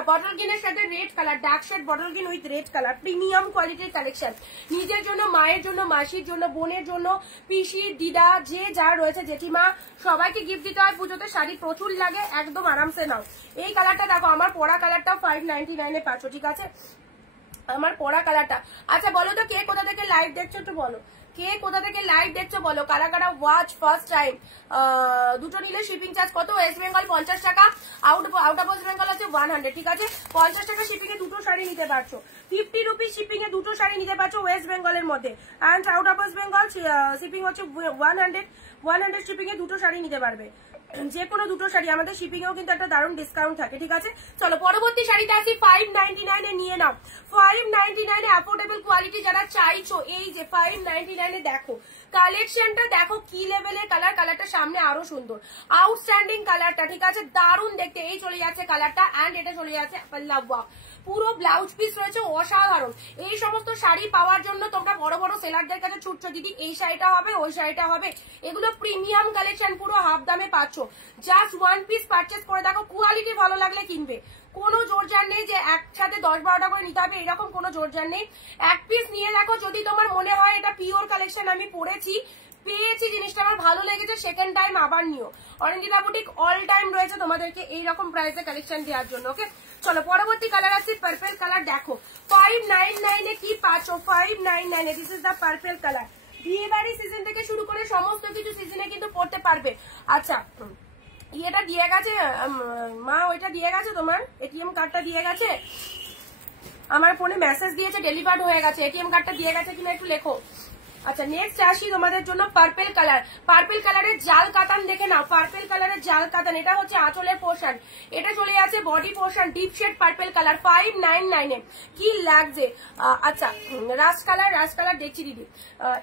bottle গ্রিনের সাথে red colour, dark shade bottle green with red colour, premium কোয়ালিটির কালেকশন, নিজের জন্য, মায়ের জন্য, মাসির জন্য, বোনের জন্য, পিসি, দিদা, যে যা রয়েছে, জেঠিমা, সবাইকে গিফট দিতে হয় পুজোতে, শাড়ি প্রচুর লাগে, একদম আরামসে নাও। এই কালারটা দেখো, আমার পরা কালারটাও 599 এ পাচ্ছ, ঠিক আছে, আমার পরা কালারটা। আচ্ছা বলো তো কে কোথা থেকে লাইভ দেখছো, একটু বলো কে কোথা থেকে লাইভ দেখছো, বলো কারা কারা ওয়াচ ফার্স্ট টাইম। দুটো নিলে শিপিং চার্জ কত, ওয়েস্ট বেঙ্গল 50 টাকা, আউট অফ ওয়েস্ট বেঙ্গল আছে 100, ঠিক আছে, 50 টাকা শিপিং এ দুটো শাড়ি নিতে পারছো, 50 রুপিস শিপিং এ দুটো শাড়ি নিতে পারছো ওয়েস্ট বেঙ্গলের মধ্যে, and out of West Bengal shipping হচ্ছে 100 শিপিং এ দুটো শাড়ি নিতে পারবে, যে কোনো দুটো শাড়ি। আমাদের শিপিং এও কিন্তু একটা দারুণ ডিসকাউন্ট থাকে, ঠিক আছে। চলো পরবর্তী শাড়িতে আসি, 599 এ নিয়ে নাও, 599 এ অ্যাফোর্ডেবল কোয়ালিটি যারা চাইছো, এই যে 599 এ দেখো কালেকশনটা, দেখো কি লেভেলের কালার, কালারটা সামনে আরো সুন্দর, আউটস্ট্যান্ডিং কালারটা, ঠিক আছে, দারুণ দেখতে, এই চলে যাচ্ছে কালারটা, অ্যান্ড এটা চলে যাচ্ছে পাল্লাওয়া, পুরো ব্লাউজ পিস রয়েছে অসাধারণ। এই সমস্ত শাড়ি পাওয়ার জন্য তোমরা বড় বড় সেলারদের কাছে ছুটছো, দিদি এই শাড়িটা হবে, ওই শাড়িটা হবে, এগুলো প্রিমিয়াম কালেকশন, পুরো হাফ দামে পাচ্ছ, জাস্ট ওয়ান পিস পারচেস করে দেখো, কোয়ালিটি ভালো লাগলে কিনবে, কোনো জোরজার নেই যে একসাথে 10-12টা করে নিতে হবে, এরকম কোনো জোরজার নেই, এক পিস নিয়ে দেখো, যদি তোমার মনে হয় এটা পিওর কালেকশন, আমি পরেছি পেয়েছি জিনিসটা আমার ভালো লেগেছে, সেকেন্ড টাইম আবার নিও। অরেঞ্জিতা বুটিক অল টাইম রয়েছে তোমাদেরকে এইরকম প্রাইসে কালেকশন দেওয়ার জন্য, ওকে। চলো পরবর্তী কালার আছে পার্পল কালার, দেখো 599 এ কি পাচ্ছ, 599 এ this is the purple colour, বিয়ে বাড়ি সিজন থেকে শুরু করে সমস্ত কিছু সিজনে কিন্তু পড়তে পারবে। আচ্ছা ইয়েটা দিয়ে গেছে মা, ওইটা দিয়ে গেছে, তোমার এটিএম কার্ডটা দিয়ে গেছে, আমার ফোনে মেসেজ দিয়েছে ডেলিভার্ড হয়ে গেছে, এটিএম কার্ডটা দিয়ে গেছে কিনা একটু লেখো। আচ্ছা নেক্সট আসি তোমাদের জন্য পার্পল কালার, পার্পল কালারের জাল কাতান দেখে নাও, পার্পল কালারের জাল কাতান, এটা হচ্ছে আঁচলের পোর্শন, এটা চলে যাচ্ছে body portion, deep shade purple colour, 599 এ কি লাগছে। আচ্ছা রাস্ট কালার দেখছি দিদি,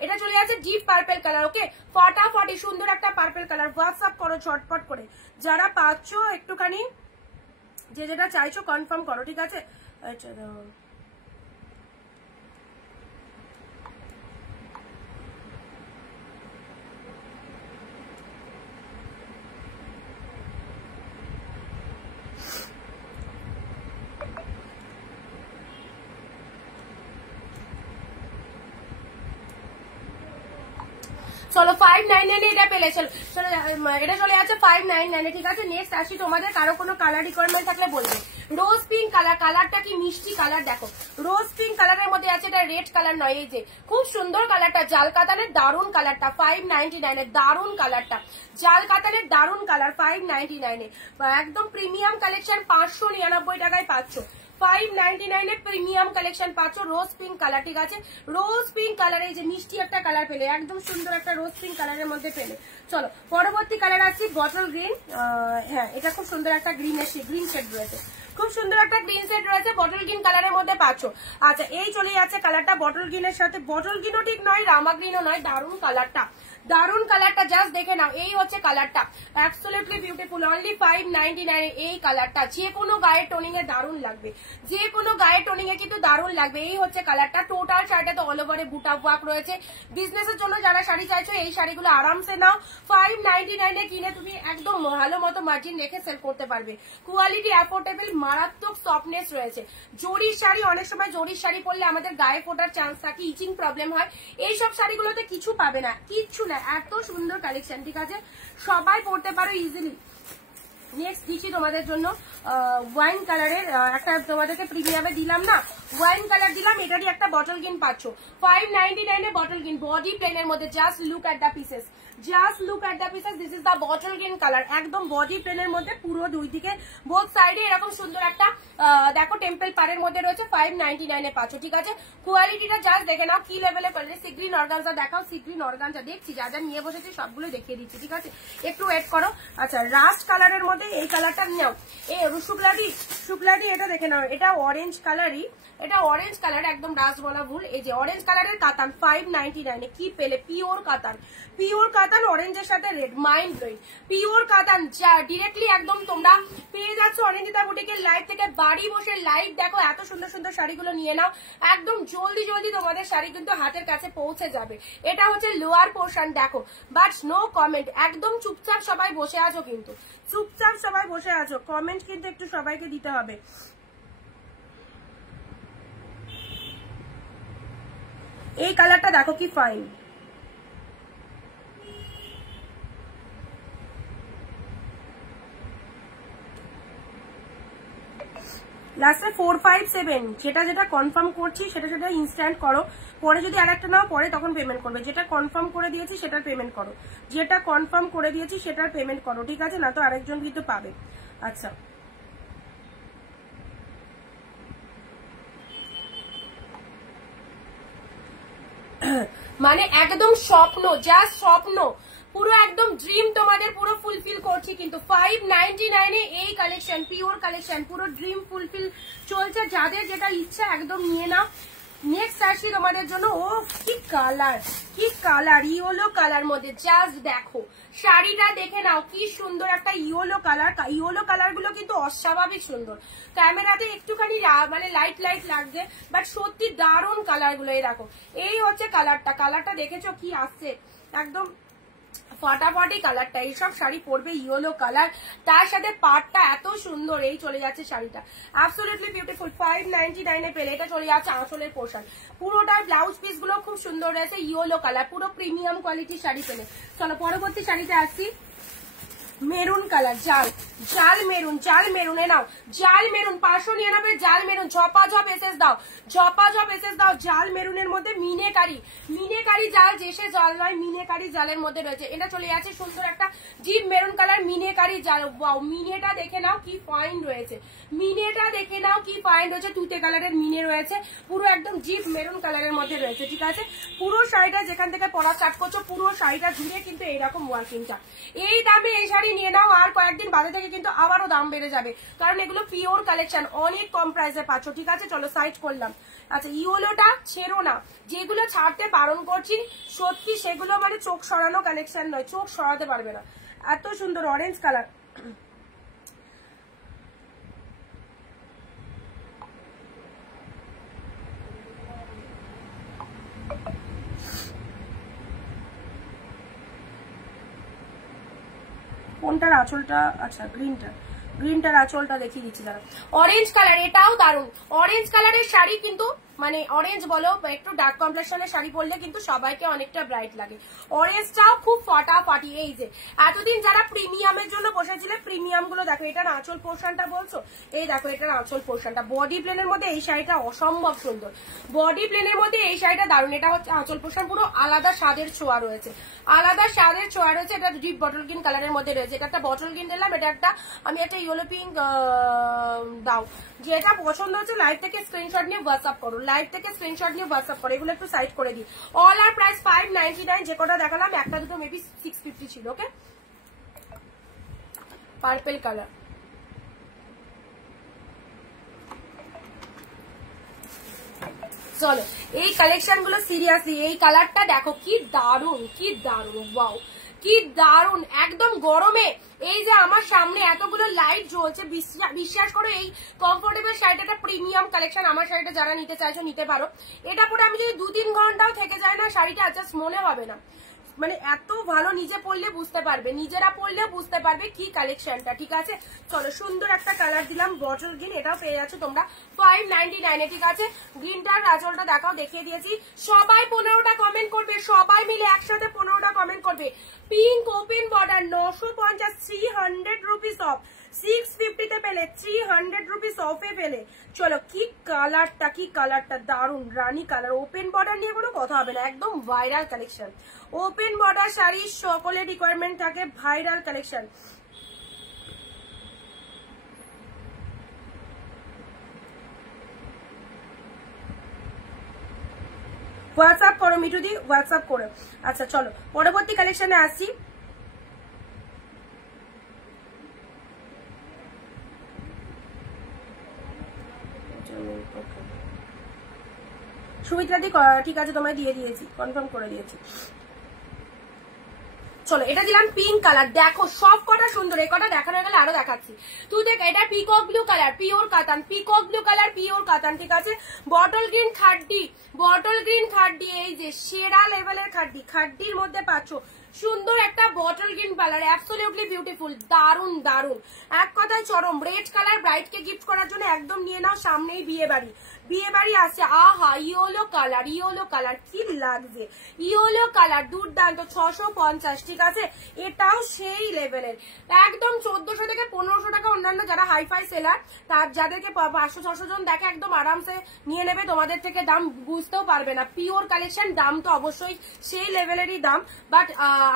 এটা চলে যাচ্ছে ডিপ পার্পল কালার, ওকে, ফটাফটি সুন্দর একটা পার্পল কালার, হোয়াটসঅ্যাপ করো ঝটপট করে, যারা পাচ্ছ একটুখানি, যে যেটা চাইছো কনফার্ম করো, ঠিক আছে। আচ্ছা চলো 599 এটা পেলে চলো এটা চলে যাচ্ছে 599 ঠিক আছে। নেক্সট আসি, তোমাদের কারো কোনো কালার রিকোয়ারমেন্ট থাকলে বলবে। রোজ পিঙ্ক কালার, কালারটা কি মিষ্টি কালার দেখো, রোজ পিঙ্ক কালারের মধ্যে আছে, এটা রেড কালার নয়, এই যে খুব সুন্দর কালারটা, জাল কাতানের দারুন কালারটা, 599 এর দারুন কালারটা, জাল কাতানের দারুন কালার 599 একদম প্রিমিয়াম কালেকশন, 599 টাকায় পাচ্ছ। 599 এর প্রিমিয়াম কালেকশন পাচ্ছ, রোজ পিঙ্ক কালার ঠিক আছে। রোজ পিঙ্ক কালার, এই যে মিষ্টি একটা কালার পেলে, একদম সুন্দর একটা রোজ পিঙ্ক কালারের মধ্যে পেলে। চলো পরবর্তী কালার আসছি বটল গ্রিন। হ্যাঁ এটা খুব সুন্দর একটা গ্রিন শেড রয়েছে, খুব সুন্দর একটা গ্রিন শেড রয়েছে, বটল গ্রিন কালারের মধ্যে পাচ্ছ। আচ্ছা এই চলে যাচ্ছে কালারটা বটল গ্রিনের সাথে, বটল গ্রিনও ঠিক নয়, রামা গ্রিনও নয়, দারুন কালারটা, দারুন কালারটা, জাস্ট দেখে নাও, এই হচ্ছে কালারটা, অ্যাবসলিউটলি বিউটিফুল, অনলি 599 এই কালারটা, যে কোনো গায়ের টোনিং এ দারুন লাগবে, যে কোনো গায়ের টোনিং এ কিন্তু দারুন লাগবে। এই হচ্ছে কালারটা, টোটাল শাড়িতে তো অল ওভারে বুটা ওয়ার্ক রয়েছে। বিজনেসের জন্য যারা শাড়ি চাইছো এই শাড়িগুলো আরামসে নাও, 599 কিনে তুমি একদম ভালো মতো মার্জিন রেখে সেল করতে পারবে। কোয়ালিটি অ্যাফোর্ডেবল, মারাত্মক সফটনেস রয়েছে। জরির শাড়ি, অনেক সময় জরির শাড়ি পরলে আমাদের গায়ে ফোটার চান্স থাকে, ইচিং প্রবলেম হয়, এইসব শাড়িগুলোতে কিছু পাবে না, কিচ্ছু না, এত সুন্দর কালেকশন ঠিক আছে, সবাই পরতে পারো ইজিলি। নেক্সট দিচ্ছি তোমাদের জন্য ওয়াইন কালারের একটা, তোমাদেরকে প্রিমিয়ামে দিলাম না, ওয়াইন কালার দিলাম, এটারই একটা বটল গ্রিন পাচ্ছ 599 এ বটল গ্রিন, বডি প্লেনের মধ্যে, just look at the pieces, just look at the pieces, this is the bottle green colour, একদম বডি প্লেনের মধ্যে, পুরো দুই দিকে বোথ সাইডে এরকম সুন্দর একটা দেখো টেম্পল পাড়ের মধ্যে রয়েছে, 599 এ পাচ্ছ ঠিক আছে। কোয়ালিটিটা জাস্ট দেখে নাও কি লেভেলে পারলে। সিগ্রিন অর্গানজা দেখাও, সিগ্রিন অর্গানজা দেখছি, যা যা নিয়ে বসেছি সবগুলো দেখিয়ে দিচ্ছি ঠিক আছে, একটু ওয়েট করো। আচ্ছা রাস্ট কালারের মধ্যে এই কালারটা নাও, এই শুক্লাডি এটা দেখে নাও, এটা অরেঞ্জ কালারই, এটা অরেঞ্জ কালার, একদম রাস্ট বলা ভুল, এই যে অরেঞ্জ কালারের কাতান 599 এ কি পেলে, পিওর কাতান, পিওর কাতান অরেঞ্জের সাথে রেড, মাইন্ড ব্লোয়িং, পিওর কাতান, যা ডিরেক্টলি একদম তোমরা পেয়ে যাচ্ছ অনিন্দিতা বুটিকের লাইভ থেকে, বাড়ি বসে লাইভ দেখো, এত সুন্দর সুন্দর শাড়িগুলো নিয়ে নাও, একদম জলদি জলদি তোমাদের শাড়ি কিন্তু হাতের কাছে পৌঁছে যাবে। এটা হচ্ছে লোয়ার পোর্শন দেখো, বাট নো কমেন্ট, একদম চুপচাপ সবাই বসে আছো, কিন্তু চুপচাপ সবাই বসে আছো, কমেন্ট কিন্তু একটু সবাইকে দিতে হবে। এই কালারটা দেখো কি ফাইন, লাস্টে 457, যেটা যেটা কনফার্ম করছি সেটা সেটা ইনস্ট্যান্ট করো, পরে যদি আর একটা নাও পরে তখন পেমেন্ট করবে, যেটা কনফার্ম করে দিয়েছি সেটার পেমেন্ট করো, যেটা কনফার্ম করে দিয়েছি সেটার পেমেন্ট করো ঠিক আছে, না তো আরেকজন কিন্তু পাবে। আচ্ছা মানে একদম স্বপ্ন, জাস্ট স্বপ্ন, পুরো একদম ড্রিম তোমাদের পুরো ফুলফিল করছি কিন্তু 599 এ এই কালেকশন, পিওর কালেকশন, পুরো ড্রিম ফুলফিল চলছে, যাদের যেটা ইচ্ছা একদম নিয়ে নাও। নেক্সট আসি তোমাদের জন্য, ও কি কালার, কি কালার, ইয়েলো কালার মধ্যে, জাস্ট দেখো শাড়িটা দেখে নাও কি সুন্দর একটা ইয়েলো কালার, ইয়েলো কালার গুলো কিন্তু অস্বাভাবিক সুন্দর, ক্যামেরাতে একটুখানি মানে লাইট লাইট লাগছে, বাট সত্যি দারুণ কালার গুলো। এই দেখো এই হচ্ছে কালারটা, কালারটা দেখেছো কি আসছে, একদম ফাটাফাটি কালারটা, এইসব শাড়ি পরবে ইয়েলো কালার, তার সাথে পাটটা এত সুন্দর, এই চলে যাচ্ছে শাড়িটা অ্যাবসলিউটলি বিউটিফুল, 599 এ পেলে। এটা চলে যাচ্ছে আঁচলের পোর্শন, পুরোটার ব্লাউজ পিস গুলো খুব সুন্দর রয়েছে, ইয়েলো কালার, পুরো প্রিমিয়াম কোয়ালিটির শাড়ি পেলে। চলো পরবর্তী শাড়িতে আসছি, মেরুন কালার, জাল মেরুন, জাল মেরুনে নাও, জাল মেরুন 599, জাল মেরুন, ঝপা ঝপ এসেস দাও, ঝপা ঝপ এসেস দাও, জাল মেরুনের মধ্যে মিনেকারি, মিনেকারি জাল, যেসে জাল নয় মিনেকারি জালের মধ্যে রয়েছে। এটা চলে যাচ্ছে সুন্দর একটা ডিপ মেরুন কালার, মিনেকারি জাল, ওয়াও, মিনেটা দেখে নাও কি ফাইন রয়েছে, মিনেটা দেখে নাও কি ফাইন রয়েছে, তুতে কালারের মিনে রয়েছে, পুরো একদম ডিপ মেরুন কালারের মধ্যে রয়েছে ঠিক আছে। পুরো শাড়িটা যেখান থেকে পরা স্টার্ট করছো, পুরো শাড়িটা জুড়ে কিন্তু এইরকম ওয়ার্কিংটা, এই দামে এই শাড়ি নিয়ে নাও, আর কয়েকদিন বাদে থেকে কিন্তু আবারও দাম বেড়ে যাবে, কারণ এগুলো পিওর কালেকশন, অনেক কম প্রাইসে পাচ্ছ ঠিক আছে। চলো সাইড করলাম। আচ্ছা ইয়েলোটা ছেড়ো না, যেগুলো ছাড়তে বারণ করছি সত্যি সেগুলো মানে চোখ সরানো কালেকশন নয়, চোখ সরাতে পারবে না, এত সুন্দর অরেঞ্জ কালার। কোনটার আঁচলটা, আচ্ছা গ্রিনটার আঁচলটা দেখিয়ে দিচ্ছি দাঁড়া, অরেঞ্জ কালার, এটাও দারুন, অরেঞ্জ কালারের শাড়ি কিন্তু মানে অরেঞ্জ বলো, একটু ডার্ক কমপ্লেকশনের শাড়ি পরলে কিন্তু সবাইকে অনেকটা ব্রাইট লাগে। অরেঞ্জটাও খুব ফাটাফাটি। এই যে এতদিন যারা প্রিমিয়ামের জন্য বসেছিলে, প্রিমিয়াম গুলো দেখো, এটার আঁচল পোর্শনটা বলছো, এই দেখো এটার আঁচল পোর্শনটা বডি প্লেনের মধ্যে এই শাড়িটা অসম্ভব সুন্দর, বডি প্লেনের মধ্যে এই শাড়িটা দারুণ। এটা হচ্ছে আঁচল পোর্শন, পুরো আলাদা স্বাদের ছোঁয়া রয়েছে, আলাদা স্বাদের ছোঁয়া রয়েছে। এটা ডিপ বটল গ্রিন কালারের মধ্যে রয়েছে, এটা একটা বটল গ্রিন দিলাম, এটা একটা আমি একটা ইয়েলো পিঙ্ক দাও। যেটা পছন্দ হচ্ছে লাইভ থেকে স্ক্রিনশট নিয়ে হোয়াটসঅ্যাপ করো, লাইভ থেকে স্ক্রিনশট নিয়ে হোয়াটসঅ্যাপ করো। এগুলো একটু সাইড করে দিই। অল আর প্রাইস 599, যে কটা দেখালাম একটা দুটো মেবি 650 ছিল। ওকে, পার্পল কালার। চলো এই কালেকশন গুলো সিরিয়াসলি, এই কালারটা দেখো কি দারুন, কি দারুন, ওয়াও কি দারুন, একদম গরমে। এই যে আমার সামনে এতগুলো লাইট জ্বলছে, বিশ্বাস করো এই কমফোর্টেবল শাড়িটা প্রিমিয়াম কালেকশন। আমার শাড়িটা যারা নিতে চাইছো নিতে পারো। এটা পরে আমি যদি 2-3 ঘন্টাও থেকে যায় না, শাড়িটা জাস্ট মনে হবে না, মানে এত ভালো। নিজে পরলে বুঝতে পারবে, নিজেরা পরলে বুঝতে পারবে কি কালেকশনটা। ঠিক আছে, চলো সুন্দর একটা কালার দিলাম বটল গ্রিন, এটাও পেয়ে যাচ্ছ তোমরা 599 এ। ঠিক আছে, গ্রিনটার আঁচলটা দেখাও, দেখিয়ে দিয়েছি। সবাই 15টা কমেন্ট করবে, সবাই মিলে একসাথে 15টা কমেন্ট করবে। Pink open border 950, 300 rupees of, 650 তে পেলে, 300 রুপিস অফে পেলে। চলো কি কালারটা, কি কালারটা দারুন, রানী কালার। ওপেন বর্ডার নিয়ে কোনো কথা হবে না, একদম viral collection. Open border sari সকলের রিকোয়ারমেন্ট থাকে, ভাইরাল কালেকশন। হোয়াটসঅ্যাপ করো মিঠুদি, হোয়াটসঅ্যাপ করো। আচ্ছা চলো পরবর্তী কালেকশনে আসছি। সুমিত্রাদি ঠিক আছে, তোমায় দিয়ে দিয়েছি, কনফার্ম করে দিয়েছি। চলো এটা দিলাম পিঙ্ক কালার, দেখো সব কটা সুন্দর। এই কটা দেখানো গেলে আরো দেখাচ্ছি। তুই দেখ, এটা পিকক ব্লু কালার, পিওর কাতান, পিকক ব্লু কালার, পিওর কাতান। ঠিক আছে, বটল গ্রিন খাড্ডি, বটল গ্রিন খাড্ডি, এই যে সেরা লেভেলের খাড্ডি, খাড্ডির মধ্যে পাচ্ছ সুন্দর একটা bottle green colour, absolutely beautiful, দারুন দারুন, এক কথায় চরম। রেড কালার ব্রাইটকে গিফট করার জন্য একদম নিয়ে নাও, সামনেই বিয়ে বাড়ি, বিয়ে বাড়ি আসছে। আহা ইয়েলো কালার, ইয়েলো কালার কি লাগছে, ইয়েলো কালার দুর্দান্ত, 650। ঠিক আছে, এটাও সেই লেভেলের, একদম 1400 থেকে 1500 টাকা। অন্যান্য যারা হাইফাই সেলার, তার যাদেরকে 500-600 জন দেখে, একদম আরামসে নিয়ে নেবে, তোমাদের থেকে দাম বুঝতেও পারবে না। পিওর কালেকশন, দাম তো অবশ্যই সেই লেভেলেরই দাম, বাট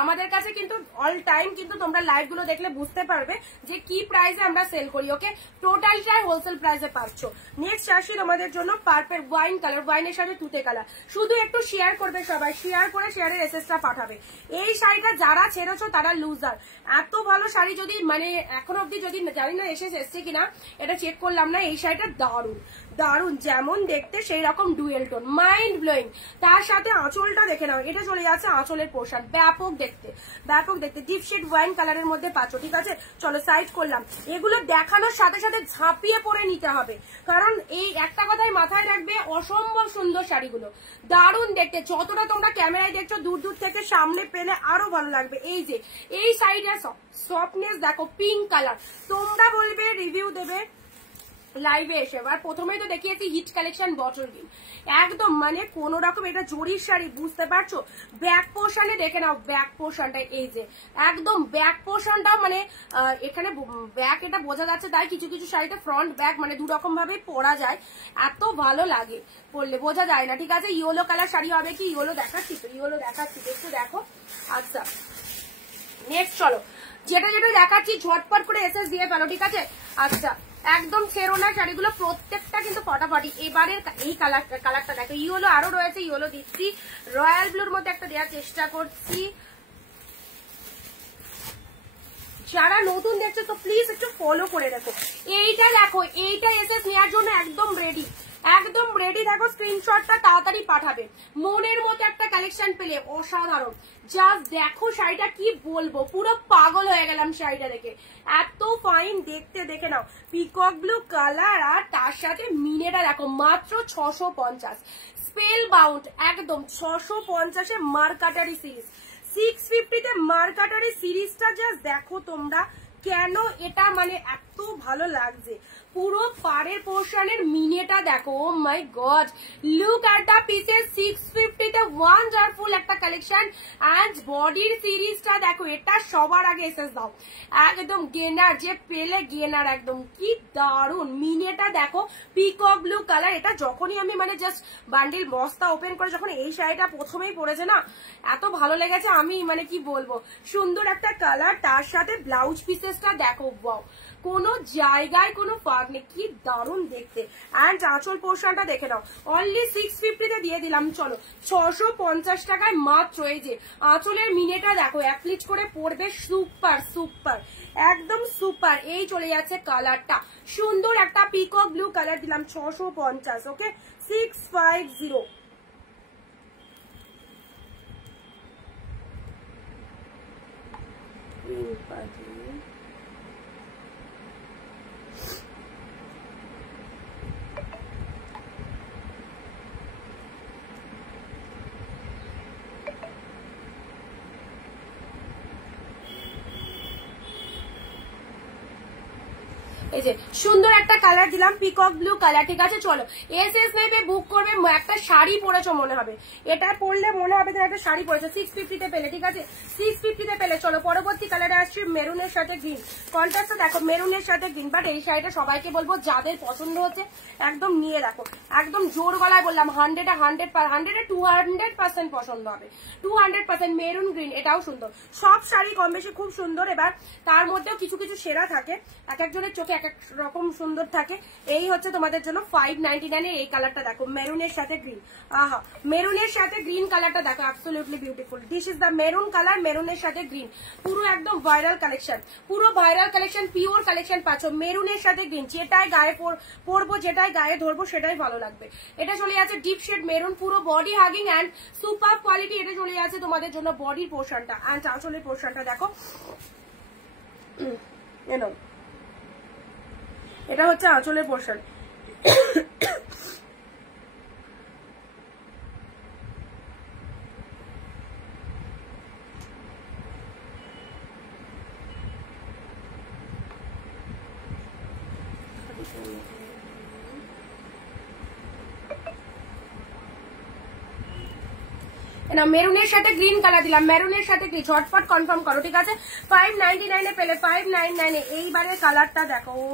আমাদের কাছে কিন্তু অল টাইম কিন্তু তোমরা লাইভ গুলো দেখলে বুঝতে পারবে যে কি প্রাইসে আমরা সেল করি। ওকে, টোটালটাই হোলসেল প্রাইসে পাচ্ছ। নেক্সট আসি তোমাদের জন্য পার্পল ওয়াইন কালার, ওয়াইনের সাথে তুতে কালার। শুধু একটু শেয়ার করবে সবাই, শেয়ার করে শেয়ারের এসএসটা পাঠাবে। এই শাড়িটা যারা ছেড়েছো তারা লুজার। এত ভালো শাড়ি যদি মানে এখন অব্দি যদি জানি না এসেছে কিনা, এটা চেক করলাম না। এই শাড়িটা দারুন দারুন, যেমন দেখতে সেই রকম ডুয়েল টোন, মাইন্ড ব্লোয়িং। তার সাথে আঁচলটা দেখে নাও, এটা চলে যাচ্ছে আঁচলের পোর্শন, ব্যাপক দেখতে, ব্যাপক দেখতে। ডিপ শেড ওয়াইন কালারের মধ্যে পাচ্ছ। ঠিক আছে, চলো সাইড করলাম। এগুলো দেখানোর সাথে সাথে ঝাঁপিয়ে পড়ে নিতে হবে, কারণ এই একটা কথাই মাথায় রাখবে, অসম্ভব সুন্দর শাড়িগুলো, দারুন দেখতে। যতটা তোমরা ক্যামেরায় দেখছো, দূর দূর থেকে সামনে পেলে আরো ভালো লাগবে। এই যে এই শাড়িটার সফটনেস দেখো, পিঙ্ক কালার। তোমরা বলবে, রিভিউ দেবে লাইভে এসে। আর প্রথমেই তো দেখিয়েছি হিট কালেকশন বটল গ্রিন, একদম মানে কোন রকম এটা জরির শাড়ি, বুঝতে পারছো। ব্যাক পোর্শনে দেখে নাও, ব্যাক পোর্শনটা এই যে একদম ব্যাক পোর্শনটাও মানে এখানে ব্যাক এটা বোঝা যাচ্ছে, তাই কিছু কিছু শাড়িতে ফ্রন্ট ব্যাক মানে দু রকম ভাবে পরা যায়, এত ভালো লাগে পরলে, বোঝা যায় না। ঠিক আছে, ইয়েলো কালার শাড়ি হবে কি, ইয়েলো দেখাচ্ছি তো, ইয়েলো দেখাচ্ছি একটু দেখো। আচ্ছা নেক্সট চলো, যেটা যেটা দেখাচ্ছি ঝটপট করে এসএস দিয়ে ফেলো। ঠিক আছে, আচ্ছা একদম ছেড়ো না শাড়িগুলো, প্রত্যেকটা কিন্তু ফটাফটি। এবারের এই কালারটা দেখো, ইয়েলো আরো রয়েছে, ইয়েলো দিচ্ছি, রয়্যাল ব্লুর মধ্যে একটা দেওয়ার চেষ্টা করছি। যারা নতুন দেখছো তো প্লিজ একটু ফলো করে রাখো। এইটা দেখো, এইটা এসএস নেওয়ার জন্য একদম রেডি, একদম রেডি থাকো, স্ক্রিনশটটা তাড়াতাড়ি পাঠাবে। মনের মতো একটা কালেকশন পেলে অসাধারণ, জাস্ট দেখো শাড়িটা, কি বলবো, পুরো পাগল হয়ে গেলাম শাড়িটা দেখে, এত ফাইন দেখতে। দেখে নাও, পিকক ব্লু কালার, আর তার সাথে মিনেটা দেখো, মাত্র 650। স্পেল বাউন্ড একদম 650-এ মার্কাটারি সিরিজ, 650-তে মার্কাটারি সিরিজটা জাস্ট দেখো তোমরা, কেন এটা মানে এত ভালো লাগছে। পুরো পাড়ের পোর্শনের মিনেটা দেখো, oh my god, look at the pieces. 650 তে ওয়ান্ডারফুল একটা কালেকশন। এন্ড বডির সিরিজটা দেখো, এটা সবার আগে এসএস দাও, একদম গেনার, যে পেলে গেনার, একদম কি দারুন। মিনেটা দেখো, পিকক ব্লু কালার। এটা যখনই আমি মানে জাস্ট বান্ডিল বস্তা ওপেন করে যখন এই শাড়িটা প্রথমেই পরেছে না, এত ভালো লেগেছে, আমি মানে কি বলবো, সুন্দর একটা কালার। তার সাথে ব্লাউজ পিসেসটা দেখো, ওয়াও, কোনো জায়গায় কোনো ফাঁক নেই, কি দারুণ দেখতে। এন্ড আঁচল পোর্শনটা দেখে নাও, অনলি 650 তে দিয়ে দিলাম। চলো 650 টাকায় মাত্র। এই যে আঁচলের মিনেটা দেখো, এক প্লিট করে পড়বে, সুপার সুপার, একদম সুপার। এই চলে যাচ্ছে কালারটা, সুন্দর একটা পিকক ব্লু কালার দিলাম 650। ওকে, 650। এই যে সুন্দর একটা কালার দিলাম, পিকক ব্লু কালার। ঠিক আছে, চলো এসএস নেবে, বুক করবে। একটা শাড়ি পরেছো মনে হবে, এটা পরলে মনে হবে একটা শাড়ি পরেছো। 650 তে পেলে, ঠিক আছে, 650 তে পেলে। চলো পরবর্তী কালারে আসছি, মেরুনের সাথে গ্রিন। কন্ট্রাস্টটা দেখো, মেরুনের সাথে গ্রিন। বাট এই শাড়িটা সবাইকে বলবো, যাদের পছন্দ হচ্ছে একদম নিয়ে রাখো, একদম জোর গলায় বললাম, 100-200% পছন্দ হবে, 200%। মেরুন গ্রিন, এটাও সুন্দর। সব শাড়ি কম বেশি খুব সুন্দর। এবার তার মধ্যেও কিছু কিছু সেরা থাকে, এক একজনের চোখে এক এক রকম সুন্দর থাকে। এই হচ্ছে তোমাদের জন্য 599 এর এই কালারটা দেখো, মেরুনের সাথে গ্রিন। আহা, মেরুনের সাথে গ্রিন কালারটা দেখো, absolutely beautiful. This is the maroon colour, মেরুনের সাথে গ্রিন, পুরো একদম ভাইরাল কালেকশন, পুরো ভাইরাল কালেকশন, পিওর কালেকশন পাচ্ছ। মেরুনের সাথে গ্রিন, যেটাই গায়ে পরবো, যেটাই গায়ে ধরবো, সেটাই ভালো লাগবে। এটা চলে যাচ্ছে ডিপ শেড মেরুন, পুরো body hugging and super quality. এটা চলে যাচ্ছে তোমাদের জন্য বডির পোর্শনটা। অ্যান্ড আঁচলের পোর্শনটা দেখো, এটা হচ্ছে আঁচলের পোর্শন। না, মেরুনের সাথে গ্রিন কালার দিলাম, মেরুনের সাথে গ্রিন। ঝটপট কনফার্ম করো, ঠিক আছে। 599 এ পেলে, 599 এ। এইবারে কালারটা দেখো, ও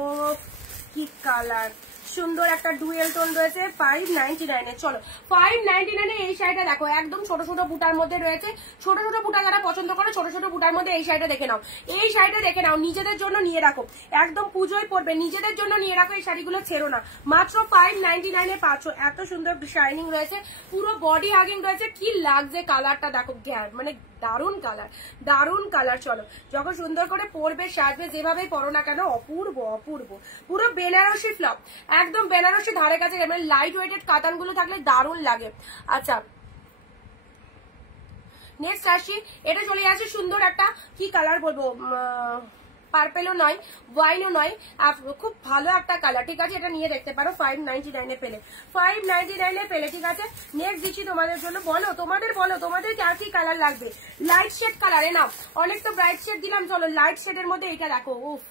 কি কালার, সুন্দর একটা ডুয়েল টোন রয়েছে 599 এ। চলো 599 এ এই শাড়িটা দেখো, একদম ছোট ছোট বুটার মধ্যে রয়েছে। ছোট ছোট বুটা যারা পছন্দ করে, ছোট ছোট বুটার মধ্যে এই শাড়িটা দেখে নাও, এই শাড়িটা দেখে নাও। নিজেদের জন্য নিয়ে রাখো, একদম পুজোয় পড়বে, নিজেদের জন্য নিয়ে রাখো, এই শাড়িগুলো ছেড়ো না। মাত্র 599 এ পাচ্ছ। এত সুন্দর শাইনিং রয়েছে, পুরো বডি হাগিং রয়েছে, কি লাগছে কালারটা দেখো, মানে দারুন কালার, দারুন কালার। চলো যখন সুন্দর করে পরবে, সাজবে, যেভাবেই পরো না কেন, অপূর্ব অপূর্ব। পুরো বেনারসি ফ্লপ, একদম বেনারসি ধারে কাছে, মানে লাইট ওয়েটেড কাতান গুলো থাকলে দারুন লাগে। আচ্ছা, নেক্সট আসি, এটা চলে আসে সুন্দর একটা, কি কালার বলবো, পার্পেলও নয়, ওয়াইনও নয়, খুব ভালো একটা কালার। ঠিক আছে, এটা নিয়ে দেখতে পারো 599 এ পেলে, 599 এ পেলে। ঠিক আছে, নেক্সট দিচ্ছি তোমাদের জন্য। বলো তোমাদের আর কি কালার লাগবে। লাইট শেড কালারে নাও, অনেক তো ব্রাইট শেড দিলাম। চলো লাইট শেডের মধ্যে এটা দেখো, উফ,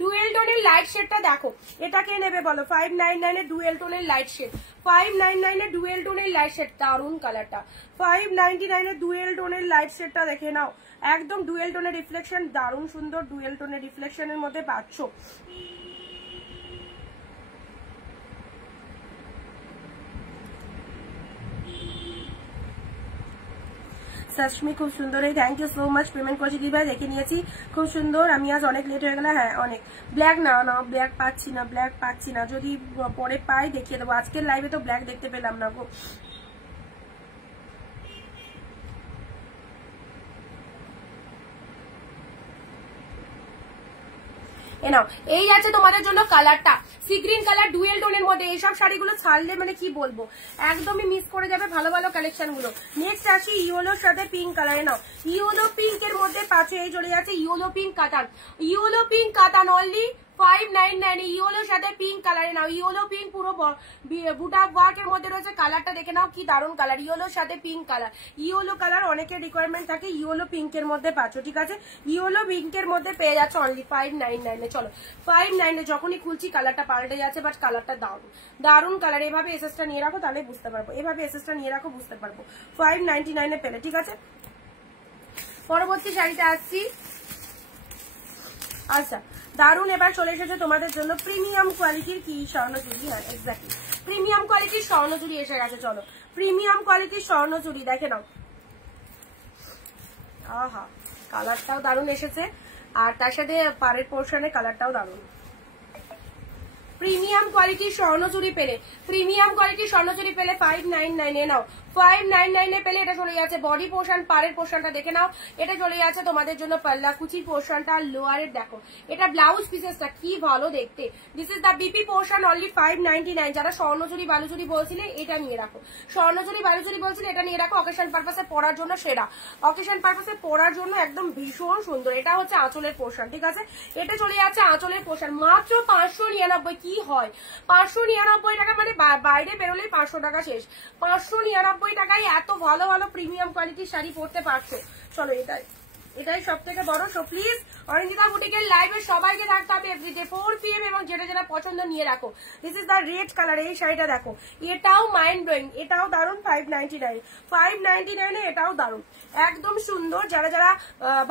ডুয়েল টোনের লাইট শেডটা দেখো। এটা কে নেবে বলো? 599 এ ডুয়েল টোনের লাইট শেড, 599 এ ডুয়েল টোনের লাইট শেড, দারুন কালারটা। 599 এ ডুয়েল টোনের লাইট শেডটা দেখে নাও, একদম ডুয়েল টোনের রিফ্লেকশন, দারুণ সুন্দর ডুয়েল টোনের রিফ্লেকশনের মধ্যে পাচ্ছ। সাশমি খুব সুন্দর, এই thank you so much. Payment করেছি দিদি ভাই, দেখে নিয়েছি, খুব সুন্দর। আমি আজ অনেক লেট হয়ে গেল, হ্যাঁ অনেক। ব্ল্যাক না, ব্ল্যাক পাচ্ছি না, যদি পরে পাই দেখিয়ে দেবো। আজকের লাইভে তো ব্ল্যাক দেখতে পেলাম না গো। নাও, এই আছে তোমাদের জন্য কালারটা, সি গ্রিন কালার ডুয়েল টোনের মধ্যে। এইসব শাড়িগুলো ছাড়লে মানে কি বলবো, একদমই মিস করে যাবে ভালো ভালো কালেকশন গুলো। নেক্সট আসি ইয়েলোর সাথে পিঙ্ক কালারে। নাও, ইয়েলো পিঙ্ক এর মধ্যে পাচ্ছে, এই চলে যাচ্ছে ইয়েলো পিঙ্ক কাতান, ইয়েলো পিঙ্ক কাতান, অনলি 599 ইয়েলোর সাথে পিঙ্ক কালারে নাও, ইয়েলো পিঙ্ক পুরো বুটা ওয়ার্কের মধ্যে রয়েছে। কালারটা দেখে নাও কি দারুণ কালার, ইয়েলোর সাথে পিঙ্ক কালার। ইয়েলো কালার অনেকের রিকোয়ারমেন্ট থাকে, ইয়েলো পিঙ্কের মধ্যে পাচ্ছ, ঠিক আছে? ইয়েলো পিঙ্কের মধ্যে পেয়ে যাচ্ছে অনলি 599। চলো 599 যখনই খুলছি কালারটা পাল্টে যাচ্ছে, বাট কালারটা দারুণ দারুণ কালার। এভাবে এসএসটা নিয়ে রাখো তাহলে বুঝতে পারবো, এভাবে এসএসটা নিয়ে রাখো বুঝতে পারবো। 599 পেলে, ঠিক আছে? পরবর্তী শাড়িতে আসছি। আচ্ছা দারুন, এবার চলে এসেছে তোমাদের জন্য প্রিমিয়াম কোয়ালিটির কি স্বর্ণচুড়ি। হ্যাঁ এক্স্যাক্টলি প্রিমিয়াম কোয়ালিটির স্বর্ণচুড়ি এসে গেছে। চলো প্রিমিয়াম কোয়ালিটির স্বর্ণচুড়ি দেখে নাও। আহা কালারটাও দারুন এসেছে, আর তার সাথে পাড়ের পোর্শনের কালারটাও দারুন। প্রিমিয়াম কোয়ালিটির স্বর্ণচুড়ি পেলে, প্রিমিয়াম কোয়ালিটির স্বর্ণচুড়ি পেলে 599 নাও। 599 পেলে এটা চলে যাচ্ছে বডি পোর্শন, পাড়ের পোর্শনটা দেখে নাও। এটা চলে যাচ্ছে তোমাদের জন্য পাল্লা কুচির পোর্শনটা, লোয়ারের দেখো এটা ব্লাউজ পিসেসটা কি ভালো দেখতে। This is the BP portion only 599। যারা স্বর্ণচুড়ি বালুচুরি বলছিলে এটা নিয়ে রাখো, স্বর্ণচুড়ি বালুচুরি বলছিলে এটা নিয়ে রাখো। অকেশন পারপাসে পরার জন্য সেরা, অকেশন পারপাসে পরার জন্য একদম ভীষণ সুন্দর। এটা হচ্ছে আঁচলের পোর্শন, ঠিক আছে? এটা চলে যাচ্ছে আঁচলের পোর্শন, মাত্র 599। কি হয় 599 টাকা, মানে বাইরে বেরোলেই 500 টাকা শেষ। 599 টাকায় এত ভালো ভালো প্রিমিয়াম কোয়ালিটির শাড়ি পরতে পারছো। চলো এটাই সব থেকে বড়। সো প্লিজ অরিন্দিতা বুটিকের লাইভে সবাইকে থাকতে হবে এভরিডে 4 PM, এবং যেটা যেটা পছন্দ নিয়ে রাখো। This is the red colour, এই শাড়িটা দেখো, এটাও মাইন্ড ব্লোয়িং, এটাও দারুন। 599 এটাও দারুন, একদম সুন্দর। যারা যারা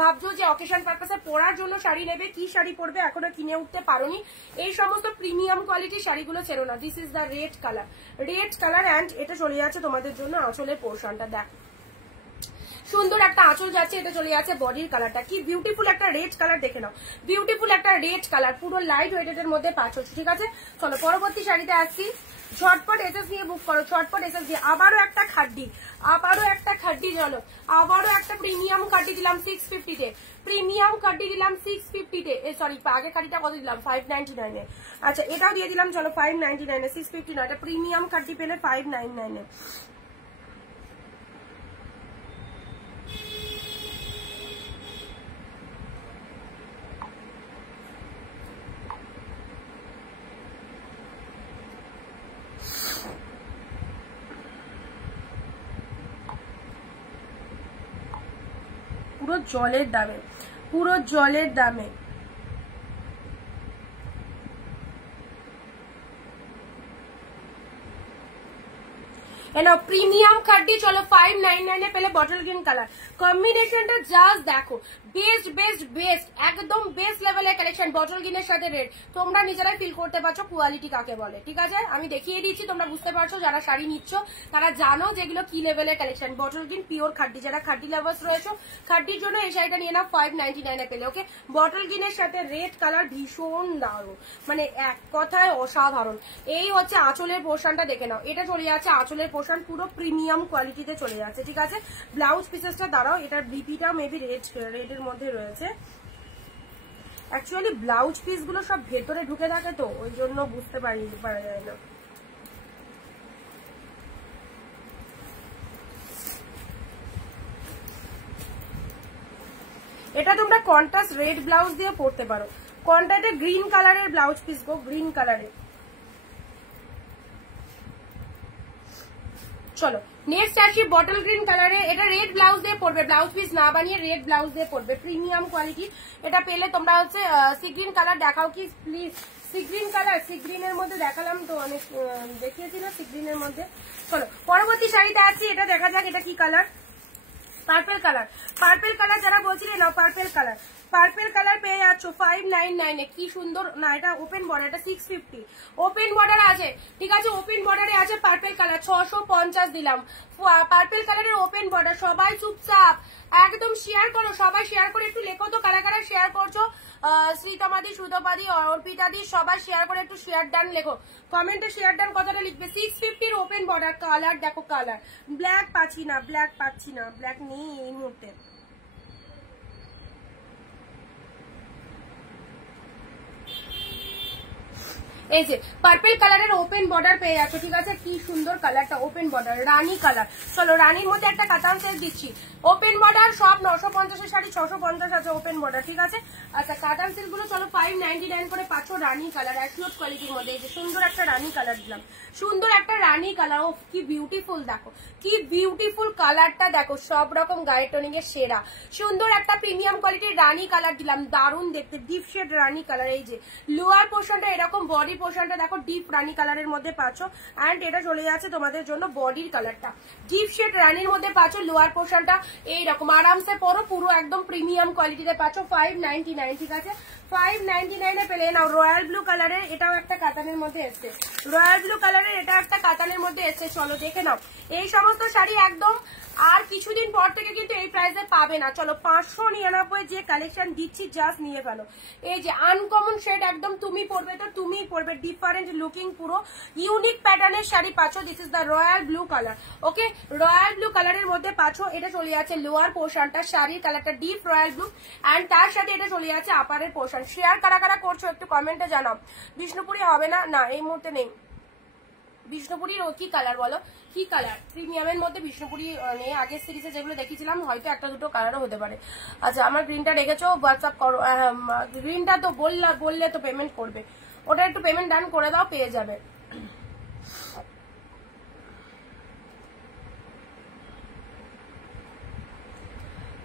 ভাবছো যে অকেশন পারপাসে পরার জন্য শাড়ি নেবে, কি শাড়ি পরবে এখনো কিনে উঠতে পারোনি, এই সমস্ত প্রিমিয়াম কোয়ালিটির শাড়িগুলো ছেড়ো না। This is the red colour and এটা চলে যাচ্ছে তোমাদের জন্য আঁচলের পোর্শনটা। দেখো সুন্দর একটা আঁচল যাচ্ছে, এটা চলে যাচ্ছে বডির কালারটা। কি বিউটিফুল একটা রেড কালার, দেখে নাও বিউটিফুল একটা রেড কালার, পুরো লাইট ওয়েটের মধ্যে পাচ্ছ, ঠিক আছে? চলো পরবর্তী শাড়িতে আসছি। ঝটপট এসএস নিয়ে বুক করো, ঝটপট এসএস দিয়ে। আবারও একটা খাড্ডি, চলো আবারও একটা প্রিমিয়াম খাড্ডি দিলাম 650-তে, প্রিমিয়াম খাড্ডি দিলাম 650-তে। সরি আগে খাড্ডিটা কত দিলাম 599-এ। আচ্ছা এটাও দিয়ে দিলাম চলো 599-এ, 650 না, এটা প্রিমিয়াম খাড্ডি পেলে 599-এ। পুরো জলের দামে, পুরো জলের দামে। প্রিমিয়াম খাড্ডি চলো 599-এ পেলে বটল গ্রিন কালার। কম্বিনেশনটা জাস্ট দেখো, বেস্ট একদম বেস্ট লেভেলের কালেকশন। বটল গ্রিনের সাথে রেড, তোমরা নিজেরাই ফিল করতে পারছো কোয়ালিটি কাকে বলে, ঠিক আছে? আমি দেখিয়ে দিচ্ছি, তোমরা বুঝতে পারছো। যারা শাড়ি নিচ্ছ তারা জানো যেগুলো কি লেভেলের কালেকশন। বটল গ্রিন পিওর খাড্ডি, যারা খাড্ডি লাভার্স রয়েছে খাড্ডির জন্য এই শাড়িটা নিয়ে নাও 599-এ পেলে। ওকে বটল গ্রিনের সাথে রেড কালার ভীষণ দারুণ, মানে এক কথায় অসাধারণ। এই হচ্ছে আঁচলের পোর্শনটা দেখে নাও, এটা চলে যাচ্ছে আঁচলের পোর্শন, পুরো প্রিমিয়াম কোয়ালিটিতে চলে যাচ্ছে, ঠিক আছে? ব্লাউজ পিসেসটা দাঁড়াও, এটার বিপিটাও মেবি রেডের মধ্যে রয়েছে। অ্যাকচুয়ালি ব্লাউজ পিস গুলো সব ভেতরে ঢুকে থাকে তো ওই জন্য বুঝতে পারা যায় না। এটা তোমরা কন্ট্রাস্ট রেড ব্লাউজ দিয়ে পরতে পারো। কন্ট্রাস্টে গ্রিন কালারের ব্লাউজ পিস গো, গ্রিন কালারের। চলো নেক্সট আসি বটল গ্রিন কালারে, এটা রেড ব্লাউজ দিয়ে পড়বে, ব্লাউজ পিস না বানিয়ে রেড ব্লাউজ দিয়ে পড়বে, প্রিমিয়াম কোয়ালিটি। এটা পেলে তোমরা হচ্ছে সি গ্রিন কালার দেখাও কি please, sea green colour, sea গ্রিনের মধ্যে দেখালাম তো অনেক, দেখিয়েছি না সি গ্রিনের মধ্যে। চলো পরবর্তী শাড়িতে আসছি, এটা দেখা যাক এটা কি colour, purple colour. Purple colour যারা বলছিলে নাও পার্পেল কালার, পার্পেল কালার পেয়ে যাচ্ছ 599-এ। কি সুন্দর না, এটা ওপেন বর্ডার, এটা 650 ওপেন বর্ডার আছে, ঠিক আছে? ওপেন বর্ডারে আছে পার্পেল কালার, 650 দিলাম। পার্পেল কালারের ওপেন বর্ডার। সবাই চুপচাপ একদম শেয়ার করো, সবাই শেয়ার করে একটু লেখো তো কারা কারা শেয়ার করছো। শ্রীতমাদি, সুতপাদি, অর্পিতাদি সবাই শেয়ার করে একটু শেয়ার ডান লেখো, কমেন্টে শেয়ার ডান কথাটা লিখবে। 650-র ওপেন বর্ডার, কালার দেখো, কালার ব্ল্যাক পাচ্ছি না, ব্ল্যাক নেই এই মুহূর্তে। এই যে পার্পল কালারের ওপেন বর্ডার পেয়ে যাচ্ছ, ঠিক আছে, কি সুন্দর কালারটা, ওপেন বর্ডার রানী কালার। চলো রানীর মধ্যে একটা কাতান সেট দিচ্ছি, ওপেন বর্ডার সব 950 এর শাড়ি 650 আছে ওপেন বর্ডার, ঠিক আছে। আচ্ছা কাতান সিল্ক গুলো চলো 599 করে পাচ্ছ রানী কালার, অ্যাশলোট কোয়ালিটির মধ্যে। এই যে সুন্দর একটা রানী কালার দিলাম, সুন্দর একটা রানী কালার, ও কি বিউটিফুল, দেখো কি বিউটিফুল কালারটা, দেখো সব রকম গায়ের টোনিং এর সেরা সুন্দর একটা প্রিমিয়াম কোয়ালিটির রানী কালার দিলাম, দারুণ দেখতে, ডিপ শেড রানী কালার। এই যে লোয়ার পোর্শনটা এরকম, বডি পোর্শনটা দেখো ডিপ রানী কালারের মধ্যে পাচ্ছ, অ্যান্ড এটা চলে যাচ্ছে তোমাদের জন্য বডির কালারটা, ডিপ শেড রানীর মধ্যে পাচ্ছ, লোয়ার পোর্শনটা এইরকম আরামসে পরো, পুরো একদম প্রিমিয়াম কোয়ালিটিতে পাচ্ছ 599, ঠিক আছে, 599 এ পেলে নাও। রয়্যাল ব্লু কালারের এটাও একটা কাতানের মধ্যে এসছে, রয়্যাল ব্লু কালারের এটা একটা কাতানের মধ্যে এসছে, চলো দেখে নাও। এই সমস্ত শাড়ি একদম আর কিছুদিন পর থেকে কিন্তু এই প্রাইসে পাবে না। চলো 599 যে কালেকশন দিচ্ছি জাস্ট নিয়ে ফেলো। এই যে আনকমন শেড, একদম তুমি পরবে তো তুমি পরবে, ডিফারেন্ট লুকিং পুরো ইউনিক প্যাটার্নের শাড়ি পাচ্ছ। This is the royal blue colour, okay, royal blue কালারের মধ্যে পাচ্ছ। এটা চলে যাচ্ছে লোয়ার পোর্শনটা, শাড়ির কালারটা ডিপ রয়্যাল ব্লু, অ্যান্ড তার সাথে এটা চলে যাচ্ছে আপারের পোর্শন। শেয়ার কারা কারা করছো একটু কমেন্টে জানাও। বিষ্ণুপুরি হবে না, না এই মুহূর্তে নেই। বিষ্ণুপুরীর কি কালার বলো, কি কালার? প্রিমিয়ামের মধ্যে বিষ্ণুপুরি নেই, আগের সিরিজে যেগুলো দেখেছিলাম হয়তো একটা দুটো কালারও হতে পারে। আচ্ছা আমার গ্রিনটা রেখেছো, হোয়াটসঅ্যাপ করো, গ্রিনটা তো বললে তো পেমেন্ট করবে, ওটা একটু পেমেন্ট ডান করে দাও, পেয়ে যাবে।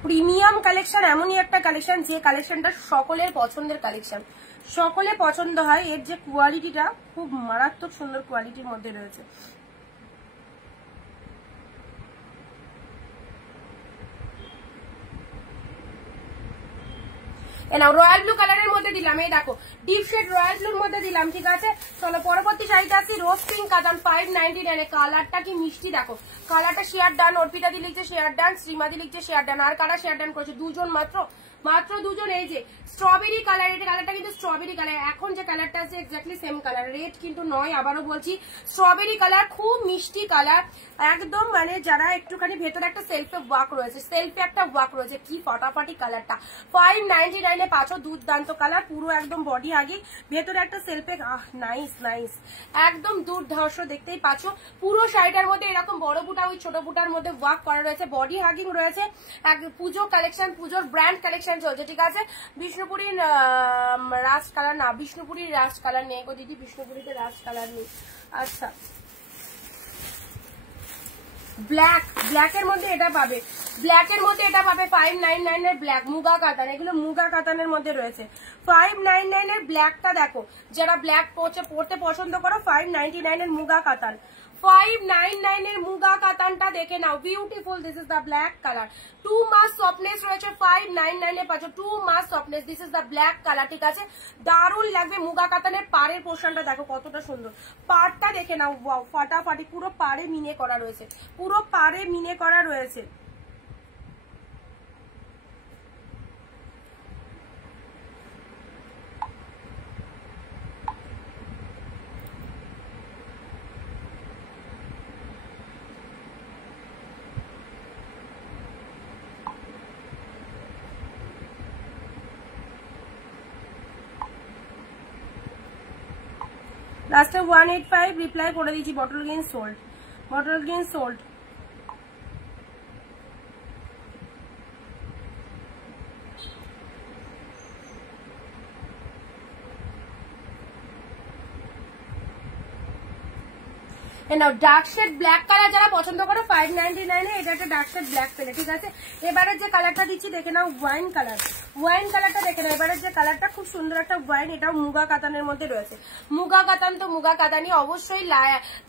প্রিমিয়াম কালেকশন এমনই একটা কালেকশন যে কালেকশনটা সকলের পছন্দের কালেকশন, সকলে পছন্দ হয়। এর যে কোয়ালিটিটা খুব মারাত্মক সুন্দর কোয়ালিটির মধ্যে রয়েছে। রয়্যাল ব্লু কালারের মধ্যে দিলাম, এই দেখো ডিপ শেড রয়্যাল ব্লুর মধ্যে দিলাম, ঠিক আছে। চলো পরবর্তী শাড়িটা আসছি, রোজ পিঙ্ক কাতান 599। কালারটা কি মিষ্টি, দেখো কালারটা শেয়ার ডান, অর্পিতা দি লিখছে শেয়ার ডান, শ্রীমাদি লিখছে শেয়ার ডান, আর কারা শেয়ার ডান করেছে? দুজন মাত্র, মাত্র দুজন। এই যে স্ট্রবেরি কালার, এটা কালারটা কিন্তু স্ট্রবেরি কালার, এখন যে কালারটা আছে এক্স্যাক্টলি সেম কালার, রেড কিন্তু নয়, আবারও বলছি স্ট্রবেরি কালার, খুব মিষ্টি কালার একদম, মানে যারা একটুখানি ভেতরে একটা সেলফে ওয়ার্ক রয়েছে, সেলফে একটা ওয়ার্ক রয়েছে, কি ফাটাফাটি কালারটা। 599 পাচ্ছ, দুর্দান্ত কালার, পুরো একদম বডি আগে ভেতরে একটা সেলফে, নাইস নাইস, একদম দুর্ধর্ষ, দেখতেই পাচ্ছ। পুরো শাড়িটার মধ্যে এরকম বড় বুটা ওই ছোট বুটার মধ্যে ওয়ার্ক করা রয়েছে, বডি হাগিং রয়েছে, পুজো কালেকশন, পুজোর ব্র্যান্ড কালেকশন চলছে, ঠিক আছে। বিষ্ণুপুরীর রাস্ট কালার না, বিষ্ণুপুরীর রাস্ট কালার নেই গো দিদি, বিষ্ণুপুরীতে রাস্ট কালার নেই। আচ্ছা ব্ল্যাক, ব্ল্যাকের মধ্যে এটা পাবে, ব্ল্যাকের মধ্যে এটা পাবে 599 এর ব্ল্যাক, মুগা কাতান, এগুলো মুগা কাতানের মধ্যে রয়েছে। 599 এর ব্ল্যাকটা দেখো, যারা ব্ল্যাক পড়তে পছন্দ করো, 599 এর মুগা কাতান, 599 এর মুগা কাতানটা দেখে নাও, beautiful. This is the black colour, 2 মাস সফটনেস রয়েছে, 599 এ পাচ্ছ 2 মাস softness. This is the black colour, ঠিক আছে, দারুণ লাগবে। মুগা কাতানের পাড়ের পোর্শনটা দেখো কতটা সুন্দর, পাড়টা দেখে নাও, ওয়াও ফাটাফাটি, পুরো পাড়ে মিনে করা রয়েছে, পুরো পাড়ে মিনে করা রয়েছে। লাস্টে 185 রিপ্লাই করে দিয়েছি, bottle green sold, bottle green sold. Dark shade black colour যারা পছন্দ করো 599 এ এটা একটা ডার্ক শেড ব্ল্যাক পেলে, ঠিক আছে। এবারে যে কালারটা দিচ্ছি দেখে নাও, ওয়াইন কালার, ওয়াইন কালারটা দেখে নাও। এবারে যে কালারটা খুব সুন্দর একটা ওয়াইন, এটাও মুগা কাতানের মধ্যে রয়েছে। মুগা কাতান তো মুগা কাতানি অবশ্যই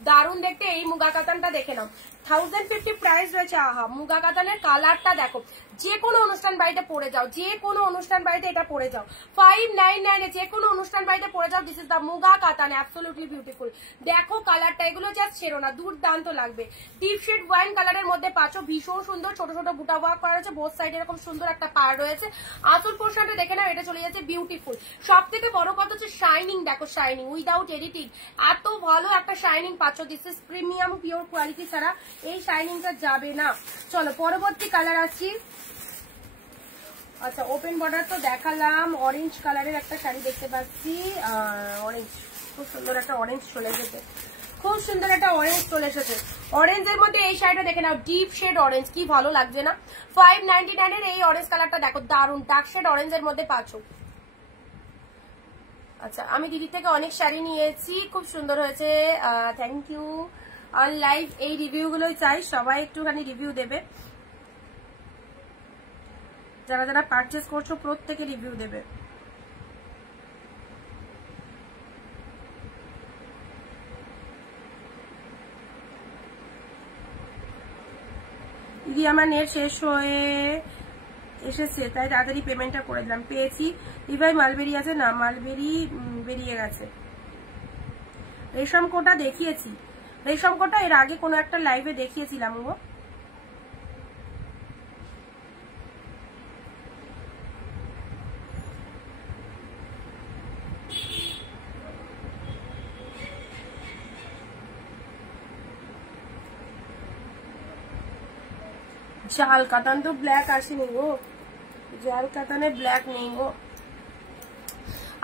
দারুণ দেখতে, এই মুগা কাতানটা দেখে নাও, 1050 প্রাইস রয়েছে। আহা মুগা কাতানের কালারটা দেখো, যে কোনো অনুষ্ঠান বাড়িতে পরে যাও, যে কোনো অনুষ্ঠান বাড়িতে এটা পরে যাও, 599 এ যে কোনো অনুষ্ঠান বাড়িতে পরে যাও। দিস ইজ দ্য মুগা কাতান, অ্যাবসলিউটলি বিউটিফুল। দেখো কালারটা, এগুলো জাস্ট ছেড়ো না, দুর্দান্ত লাগবে। ডিপ শেড ওয়াইন কালারের মধ্যে পাচ্ছ, ভীষণ সুন্দর, ছোট ছোট বুটা ওয়ার্ক করা রয়েছে, বোথ সাইড এরকম সুন্দর একটা পাড় রয়েছে। আসল পোর্শনটা দেখে নাও, এটা চলে যাচ্ছে বিউটিফুল। সব থেকে বড় কথা হচ্ছে শাইনিং, দেখো শাইনিং উইদাউট এডিটিং, এত ভালো একটা শাইনিং পাচ্ছ। This is premium pure quality ছাড়া এই শাইনিংটা যাবে না। চলো পরবর্তী কালার আসছি। আচ্ছা ওপেন বর্ডার তো দেখালাম, অরেঞ্জ কালারের একটা শাড়ি দেখতে পাচ্ছি, অরেঞ্জ খুব সুন্দর একটা অরেঞ্জ চলে এসেছে, খুব সুন্দর একটা অরেঞ্জ চলে এসেছে। অরেঞ্জের মধ্যে এই শাড়িটা দেখে নাও, ডিপ শেড অরেঞ্জ, কি ভালো লাগছে না? 599 এর এই অরেঞ্জ কালারটা দেখো, দারুন ডার্ক শেড অরেঞ্জের মধ্যে পাচ্ছ। আচ্ছা, আমি দিদির থেকে অনেক শাড়ি নিয়েছি, খুব সুন্দর হয়েছে, থ্যাংক ইউ। অন লাইভ এই রিভিউ গুলোই চাই, সবাই একটুখানি রিভিউ দেবে, যারা যারা পারচেস করছো প্রত্যেকে রিভিউ দেবে। দিদি আমার নেট শেষ হয়ে এসেছে, তাই তাড়াতাড়ি পেমেন্টটা করে দিলাম। পেয়েছি। দিভাই মালবেরি আছে না? মালবেরি বেরিয়ে গেছে। রেশম কোটা দেখিয়েছি, রেশম কোটা এর আগে কোনো একটা লাইভে দেখিয়েছিলাম গো। জাল কাতান তো ব্ল্যাক আসেনি গো, জাল কাতানে ব্ল্যাক নেই গো।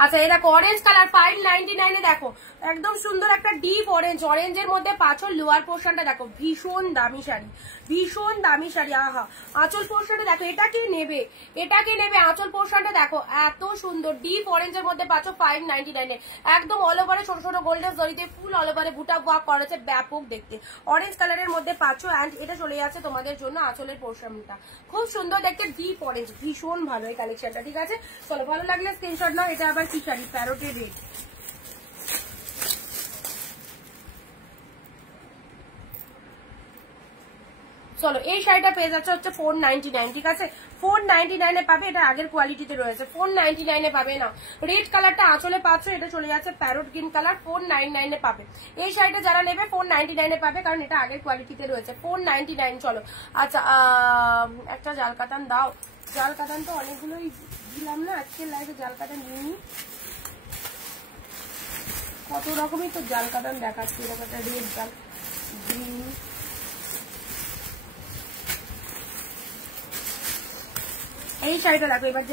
আচ্ছা, এই দেখো অরেঞ্জ কালার 599 এ, দেখো একদম সুন্দর একটা ডিপ অরেঞ্জ, অরেঞ্জের মধ্যে পাঁচল লোয়ার পোর্শনটা দেখো, ভীষণ দামি শাড়ি, ভীষণ দামি শাড়ি। আহা, আঁচল পোর্শনটা দেখো, এটাকে নেবে, এটাকে নেবে। আঁচল পোর্শনটা দেখো এত সুন্দর, ডিপ অরেঞ্জের মধ্যে পাচ্ছ 599 এ, একদম অল ওভারে ছোট ছোট গোল্ডেন জরিতে ফুল অল ওভারে বুটা ওয়ার্ক করেছে, ব্যাপক দেখতে। অরেঞ্জ কালারের মধ্যে পাচ্ছ, এন্ড এটা চলে যাচ্ছে তোমাদের জন্য আঁচলের পোর্শনটা, খুব সুন্দর দেখতে, ডিপ অরেঞ্জ, ভীষণ ভালো এই কালেকশনটা। ঠিক আছে, চলো ভালো লাগলে স্ক্রিনশট নাও। এটা আবার কি শাড়ি? প্যারোটের রেড। চলো, এই শাড়িটা পেয়ে যাচ্ছে হচ্ছে 499। ঠিক আছে, 499 এ পাবে, এটা আগের কোয়ালিটিতে রয়েছে, 499 এ পাবে না। রেড কালারটা আঁচলে পাচ্ছ, এটা চলে যাচ্ছে প্যারোট গ্রিন কালার, 499 এ পাবে। এই শাড়িটা যারা নেবে 499 এ পাবে, কারণ এটা আগের কোয়ালিটিতে রয়েছে, 499। চলো, আচ্ছা একটা জাল কাতান দাও। জাল কাতান তো অনেকগুলোই দিলাম না আজকের লাইভে, জাল কাতান নিইনি, কত রকমই তো জাল কাতান দেখাচ্ছি। এরকম একটা রেড, জাল, গ্রিন, এই শাড়িটা দেখো, এবার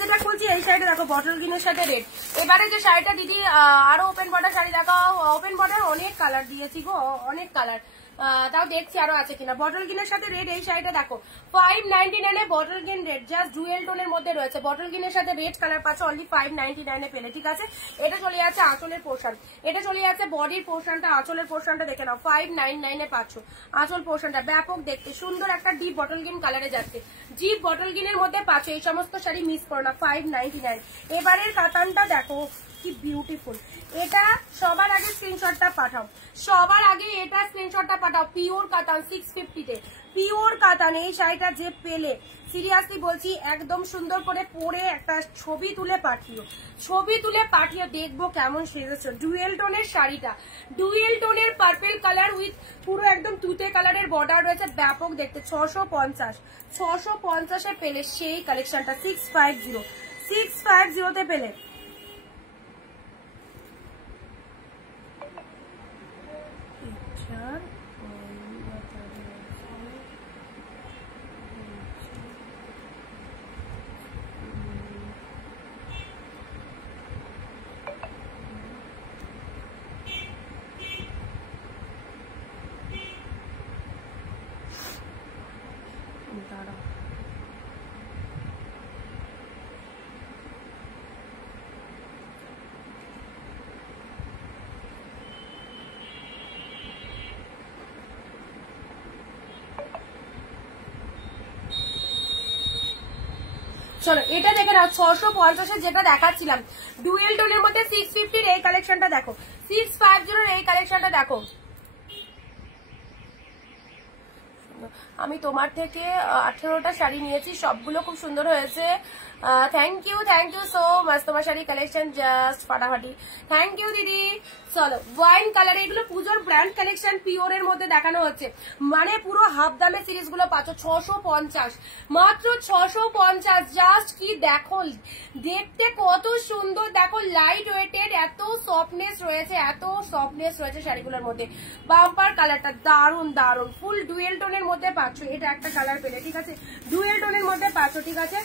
যেটা খুলছি, এই শাড়িটা দেখো বটল গ্রিনের সাথে রেড। এবারে যে শাড়িটা দিদি আরো ওপেন বর্ডার শাড়ি দেখাও, ওপেন বর্ডার অনেক কালার দিয়েছি গো, অনেক কালার, তাও দেখছি আরো আছে কিনা। বটল গ্রিনের সাথে রেড, এই শাড়িটা দেখো 599 এ, bottle green red, just dual টোনের মধ্যে রয়েছে। বটল গ্রিনের সাথে রেড কালার পাচ্ছ অনলি 599 এ পেলে। ঠিক আছে, এটা চলে যাচ্ছে আঁচলের পোর্শন, এটা চলে যাচ্ছে বডির পোর্শনটা, আঁচলের পোর্শনটা দেখে নাও, 599 এ পাচ্ছ আঁচল পোর্শনটা, ব্যাপক দেখতে সুন্দর একটা ডিপ বটল গ্রিন কালারে যাচ্ছে, ডিপ বটল গ্রিনের মধ্যে পাচ্ছ। এই সমস্ত শাড়ি মিস করো না, 599। এবারের কাতানটা দেখো কি বিউটিফুল, এটা সবার আগে স্ক্রিনশটটা পাঠাও, সবার আগে এটা স্ক্রিনশটটা পাঠাও। পিওর কাতান 650 তে, পিওর কাতান এই শাড়িটা যে পেলে, সিরিয়াসলি বলছি, একদম সুন্দর করে পরে একটা ছবি তুলে পাঠিও, ছবি তুলে পাঠিও, দেখবো কেমন সেজেছো। ডুয়েল টোনের শাড়িটা, ডুয়েল টোনের পার্পল কালার উইথ পুরো একদম তুতে কালারের বর্ডার রয়েছে, ব্যাপক দেখতে। 650 এ পেলে সেই কালেকশনটা, 650 তে পেলে। চলো, এটা দেখে নাও 650 যেটা দেখাচ্ছিলাম ডুয়েল টোনের মধ্যে 650 এই কালেকশনটা দেখো, 650 এই কালেকশনটা দেখো। আমি তোমার থেকে 18টা শাড়ি নিয়েছি, সবগুলো খুব সুন্দর হয়েছে। থ্যাংক ইউ সো মাচ, তোমার শাড়ি কালেকশন জাস্ট ফাটাফাটি, থ্যাংক ইউ দিদি। চলো, ওয়াইন কালার, এগুলো পুজোর ব্র্যান্ড কালেকশন, পিওরের মধ্যে দেখানো হচ্ছে, মানে পুরো হাফ দামে সিরিজ গুলো পাচ্ছ 650, মাত্র 650। জাস্ট কি দেখো, দেখতে কত সুন্দর, দেখো লাইট ওয়েটেড, এত সফটনেস রয়েছে, এত সফটনেস রয়েছে শাড়িগুলোর মধ্যে। বাম্পার কালারটা দারুন দারুন, ফুল ডুয়েল টোনের মধ্যে পাচ্ছ, এটা একটা কালার পেলে। ঠিক আছে, ডুয়েল টোনের মধ্যে পাচ্ছ। ঠিক আছে,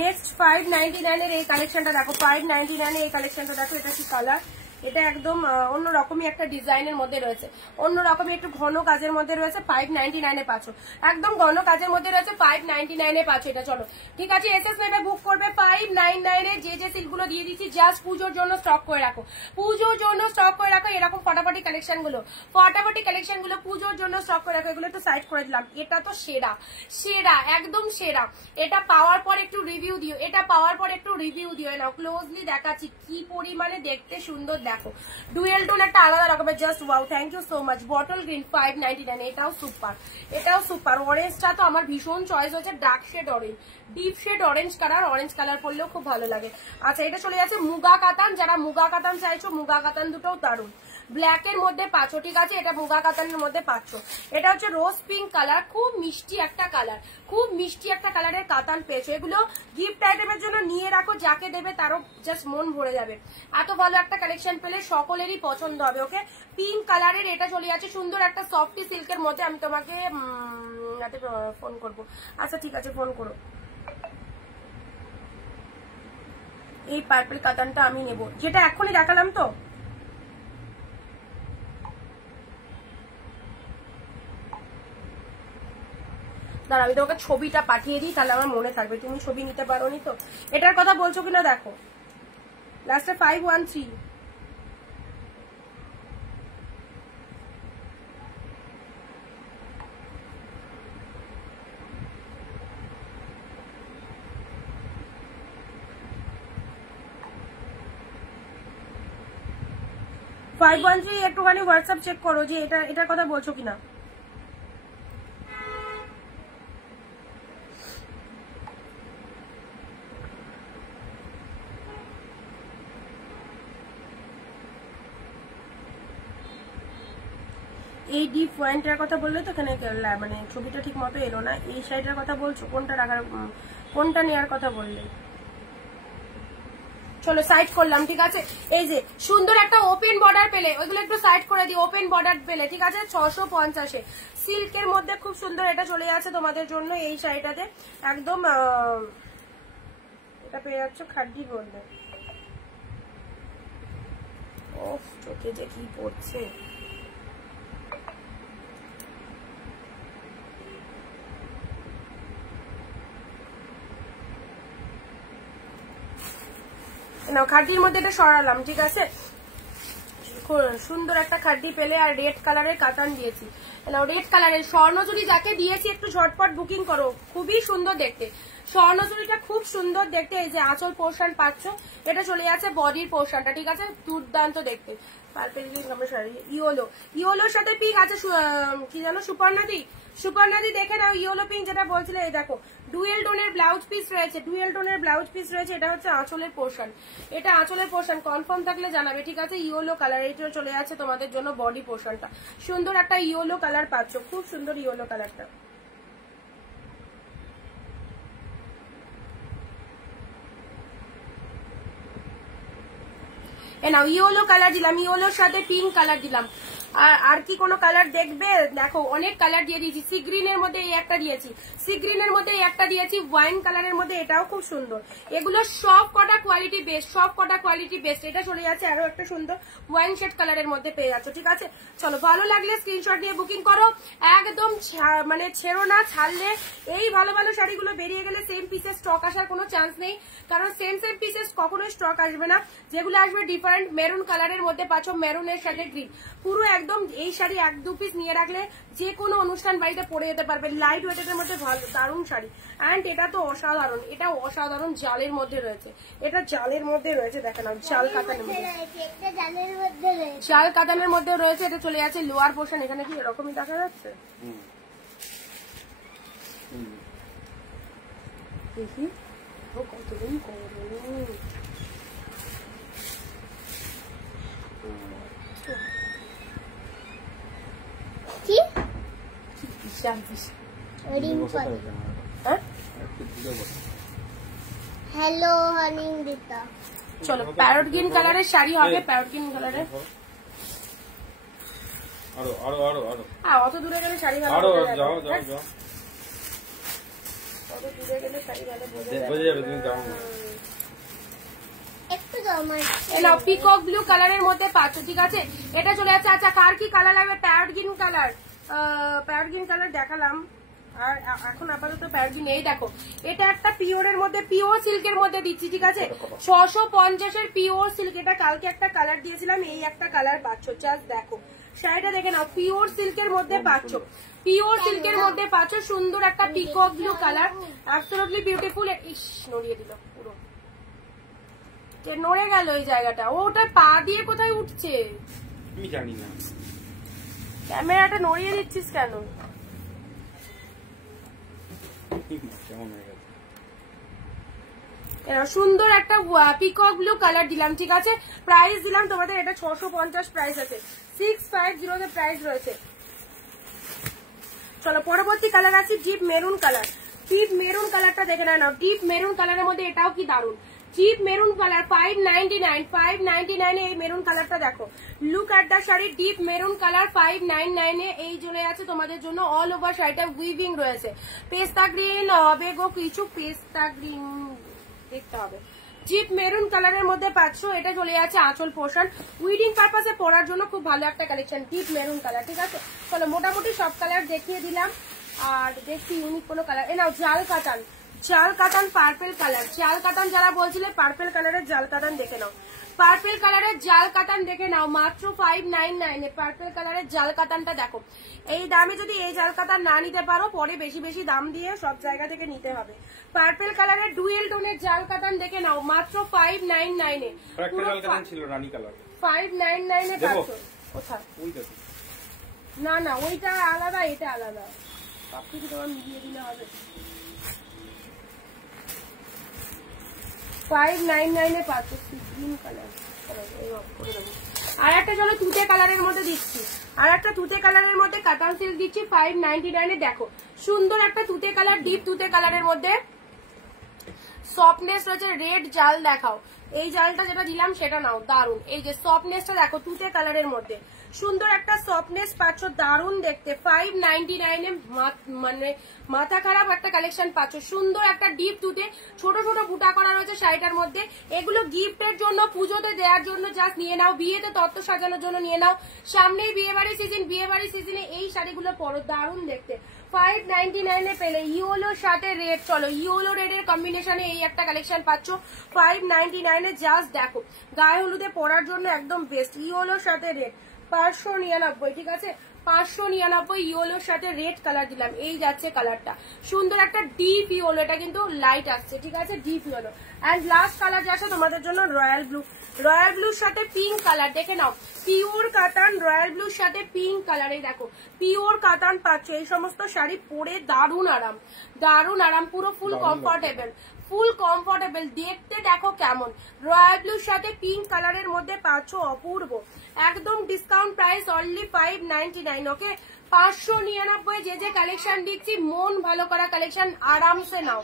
নেক্সট 599 এর এই কালেকশনটা দেখো, 599 এর এই কালেকশনটা দেখো। এটা কি কালার, এটা একদম অন্যরকমই একটা ডিজাইনের মধ্যে রয়েছে, অন্যরকমই একটু ঘন কাজের মধ্যে রয়েছে। 599 এ পাচ্ছ, একদম ঘন কাজের মধ্যে রয়েছে, 599 এ পাচ্ছ এটা। চলো ঠিক আছে, এসএস নেবে বুক করবে। 599 এর যে সিল্কগুলো দিয়ে দিচ্ছি জাস্ট পুজোর জন্য স্টক করে রাখো, পুজোর জন্য স্টক করে রাখো। এরকম ফটাফটি কালেকশন গুলো, ফটাফটি কালেকশন গুলো পুজোর জন্য স্টক করে রাখো। এগুলো একটু সাইড করে দিলাম। এটা তো সেরা, সেরা একদম সেরা। এটা পাওয়ার পর একটু রিভিউ দিও, এটা পাওয়ার পর একটু রিভিউ দিও। নাও ক্লোজলি দেখাচ্ছি কি পরিমাণে দেখতে সুন্দর। দেখো ডুয়েল টোন একটা আলাদা রকমের, just wow, thank you so much. Bottle green 599, এটাও সুপার, এটাও সুপার। অরেঞ্জটা তো আমার ভীষণ চয়েস হয়েছে, dark shade orange, deep shade orange colour, orange colour পরলেও খুব ভালো লাগে। আচ্ছা এটা চলে যাচ্ছে মুগা কাতান, যারা মুগা কাতান চাইছো, মুগা কাতান দুটোও দারুন। ব্ল্যাক এর মধ্যে পাচ্ছ, ঠিক আছে, এটা মুগা কাতানের মধ্যে পাচ্ছ। এটা হচ্ছে রোজ পিঙ্ক কালার, খুব মিষ্টি একটা কালার, খুব মিষ্টি একটা কালারের কাতান পেয়েছো। এগুলো গিফট আইটেমের জন্য নিয়ে রাখো, যাকে দেবে তারও জাস্ট মন ভরে যাবে। এত ভালো একটা কালেকশন পেলে সকলেরই পছন্দ হবে। ওকে, পিঙ্ক কালারের এটা চলে যাচ্ছে সুন্দর একটা সফটি সিল্কের মধ্যে। আমি তোমাকে ফোন করবো। আচ্ছা ঠিক আছে, ফোন করো। এই পার্পল কাতানটা আমি নেব, যেটা এখনই দেখালাম তো। দাঁড়া আমি তোমাকে ছবিটা পাঠিয়ে দিই, তাহলে আমার মনে থাকবে। তুমি ছবি নিতে পারো নি তো, এটার কথা বলছো কিনা দেখো। লাস্টে 513। একটুখানি হোয়াটসঅ্যাপ চেক করো যে এটার কথা বলছো কিনা। এই ডিপ পয়েন্টের কথা বললে তো এখানে মানে ছবিটা ঠিক মতো এলো না। এই সাইডের কথা বলছো, কোনটা রাখার, কোনটা নেওয়ার কথা বললে। চলো সাইড করলাম, ঠিক আছে। এই যে সুন্দর একটা ওপেন বর্ডার পেলে, ওইগুলো একটু সাইড করে দিই। ওপেন বর্ডার পেলে, ঠিক আছে, 650-এ সিল্কের মধ্যে খুব সুন্দর এটা চলে যাচ্ছে তোমাদের জন্য। এই শাড়িটাতে একদম এটা পেয়ে যাচ্ছ খাড্ডি বললে। ওফ চোখে যে কি পড়ছে। না খাড্ডির মধ্যে এটা সরালাম, ঠিক আছে। সুন্দর একটা খাড্ডি পেলে, আর রেড কালারের কাতান দিয়েছি। রেড কালারের স্বর্ণচুরি যাকে দিয়েছি একটু ঝটপট বুকিং করো, খুবই সুন্দর দেখতে। স্বর্ণচুরিটা খুব সুন্দর দেখতে। এই যে আঁচল পোর্শন পাচ্ছ, এটা চলে যাচ্ছে বডির পোর্শনটা, ঠিক আছে, দুর্দান্ত দেখতে। পার্পল শাড়ি ইয়েলো, ইয়েলোর সাথে পিঙ্ক আছে, কি জানো সুপর্ণাদি, সুপর্ণাদি দেখে নাও। ইয়েলো পিঙ্ক যেটা বলছিলে, এই দেখো ডুয়েল টোনের ব্লাউজ পিস রয়েছে, ডুয়েল টোনের ব্লাউজ পিস রয়েছে। এটা হচ্ছে আঁচলের পোর্শন, এটা আঁচলের পোর্শন। কনফার্ম থাকলে জানাবে, ঠিক আছে। ইয়েলো কালার, এটা চলে যাচ্ছে তোমাদের জন্য বডি পোর্শনটা। সুন্দর একটা ইয়েলো কালার পাচ্ছ, খুব সুন্দর ইয়েলো কালারটা। নাও ইয়েলো কালার দিলাম, ইয়েলোর সাথে পিঙ্ক কালার দিলাম। আর কি কোনো কালার দেখবে? দেখো অনেক কালার দিয়ে দিয়েছি। সি গ্রিনের মধ্যে এই একটা দিয়েছি, সি গ্রিনের মধ্যে এই একটা দিয়েছি, ওয়াইন কালারের মধ্যে এটাও খুব সুন্দর। এগুলো সব কটা কোয়ালিটি বেস্ট, সব কটা কোয়ালিটি বেস্ট। এটা চলে যাচ্ছে আরো একটা সুন্দর ওয়াইন শেড কালারের মধ্যে পেয়ে যাচ্ছ, ঠিক আছে। চলো ভালো লাগলে স্ক্রিনশট দিয়ে বুকিং করো, একদম মানে ছেড়ো না। ছাড়লে এই ভালো ভালো শাড়িগুলো বেরিয়ে গেলে সেম পিসের স্টক আসার কোনো চান্স নেই, কারণ সেম পিসের কখনোই স্টক আসবে না। যেগুলো আসবে ডিফারেন্ট মেরুন কালারের মধ্যে পাচ্ছ, মেরুনের সাথে গ্রিন, পুরো একদম। এই শাড়ি 1-2 পিস নিয়ে রাখলে যে কোনো অনুষ্ঠান বাড়িতে পরে যেতে পারবে। লাইট ওয়েটের মধ্যে ভালো দারুণ শাড়ি। অ্যান্ড এটা তো অসাধারণ, এটা অসাধারণ জালের মধ্যে রয়েছে, এটা জালের মধ্যে রয়েছে। দেখেন জাল কাতানের মধ্যে, জাল কাতানের মধ্যে রয়েছে। এটা চলে যাচ্ছে লোয়ার পোর্শন। এখানে কি এরকমই দেখা যাচ্ছে? দেখি কতদিন কি বিশাল বিশাল। হ্যালো অনিন্দিতা। চলো প্যারট গ্রিন কালারের শাড়ি হবে, প্যারট গ্রিন কালারের। অত দূরে গেলে শাড়ি ভালো। তবে দূরে গেলে শাড়ি ভালো বোঝা যাবে তুমি দাও না একটু দাও আমার নাও পিকক ব্লু কালারের মধ্যে পাচ্ছ ঠিক আছে এটা চলে যাচ্ছে আচ্ছা কার কি কালার লাগবে প্যারট গ্রিন কালার দেখালাম আর এখন আপাতত প্যারট গ্রিন এই দেখো এটা একটা পিওরের মধ্যে পিওর সিল্কের মধ্যে দিচ্ছি ঠিক আছে 650 পিওর সিল্ক এটা কালকে একটা কালার দিয়েছিলাম এই একটা কালার পাচ্ছ জাস্ট দেখো শাড়িটা দেখে নাও পিওর সিল্কের মধ্যে পাচ্ছ পিওর সিল্কের মধ্যে পাচ্ছ সুন্দর একটা peacock blue colour absolutely beautiful ইস নড়িয়ে দিল পুরো নড়ে গেল এই জায়গাটা ওটা পা দিয়ে কোথায় উঠছে আমি জানি না ক্যামেরাটা নড়িয়ে দিচ্ছিস কেন কেমন হয়ে গেছে সুন্দর একটা পিকক ব্লু কালার দিলাম ঠিক আছে প্রাইস দিলাম তোমাদের এটা 650 প্রাইস আছে 650 প্রাইস রয়েছে চলো পরবর্তী কালার আছে deep maroon colour deep maroon কালারটা দেখে নাও ডিপ মেরুন কালারের মধ্যে এটাও কি দারুন ডিপ মেরুন কালার 599 এই মেরুন কালারটা দেখো look at the sari deep maroon colour 599 এই চলে আছে তোমাদের জন্য অল ওভার শাড়িটা উইভিং রয়েছে পেস্তা গ্রিন হবে গো কিছু পেস্তা গ্রিন দেখতে হবে ডিপ মেরুন কালারের মধ্যে পাচ্ছ এটা চলে যাচ্ছে আঁচল পোর্শন উইডিং পারপাসে পরার জন্য খুব ভালো একটা কালেকশন ডিপ মেরুন কালার ঠিক আছে চলো মোটামুটি সব কালার দেখিয়ে দিলাম আর দেখছি ইউনিক কোনো কালার নাও জাল কাতান পার্পল কালার জাল কাতান যারা বলছিলে পার্পল কালারের জাল কাতান দেখে নাও পার্পল কালারের জাল কাতান দেখে নাও মাত্র 599 পার্পল কালারের জাল কাতানটা দেখো এই দামে যদি এই জাল কাতান না নিতে পারো পরে বেশি বেশি দাম দিয়ে সব জায়গা থেকে নিতে হবে পার্পল কালারের ডুয়েল টোনের জাল কাতান দেখে নাও মাত্র 599 একটা জাল কাতান ছিল রানী কালার 599 পাচ্ছ কোথায় ওই দেখো না ওইটা আলাদা এটা আলাদা আপনি কি তোমার মিলিয়ে দিলে হবে 599 পাচ্ছ গ্রিন কালার আর একটা চলো তুতে কালারের মধ্যে দিচ্ছি আর একটা তুতে কালারের মধ্যে কাতান সিল্ক দিচ্ছি 599 দেখো সুন্দর একটা তুতে কালার ডিপ তুতে কালারের মধ্যে সফটনেস রয়েছে রেড জাল দেখাও এই জালটা যেটা দিলাম সেটা নাও দারুন এই যে সফটনেসটা দেখো তুতে কালারের মধ্যে সুন্দর একটা সফটনেস পাচ্ছ দারুন দেখতে 599 মানে মাথা খারাপ একটা কালেকশন পাচ্ছ সুন্দর একটা ডিপ তুতে ছোট ছোট বুটা করা রয়েছে শাড়িটার মধ্যে এগুলো গিফটের জন্য পুজোতে দেওয়ার জন্য জাস্ট নিয়ে নাও বিয়েতে তত্ত্ব সাজানোর জন্য নিয়ে নাও সামনেই বিয়ে বাড়ি সিজনে এই শাড়িগুলো পরো দারুন দেখতে 599 পেলে ইয়েলোর সাথে রেড চলো ইয়েলো রেড এর কম্বিনেশনে এই একটা কালেকশন পাচ্ছ 599 জাস্ট দেখো গায়ে হলুদে পরার জন্য একদম বেস্ট ইয়েলোর সাথে রেড 599 ঠিক আছে 599 ইয়েলোর সাথে রেড কালার দিলাম এই যাচ্ছে কালারটা সুন্দর একটা ডিপ ইয়েলো এটা কিন্তু লাইট আসছে ঠিক আছে deep yellow and last colour যাচ্ছে তোমাদের জন্য রয়্যাল ব্লুর সাথে পিঙ্ক কালার দেখে নাও পিওর কাতান রয়্যাল ব্লুর সাথে পিঙ্ক কালার এই দেখো পিওর কাতান পাচ্ছ এই সমস্ত শাড়ি পরে দারুণ আরাম পুরো ফুল কমফোর্টেবল দেখতে দেখো কেমন রয়্যাল ব্লুর সাথে পিঙ্ক কালারের মধ্যে পাচ্ছ অপূর্ব একদম ডিসকাউন্ট প্রাইস অনলি 599 ওকে 599 যে কালেকশন দিচ্ছি মন ভালো করা কালেকশন আরামসে নাও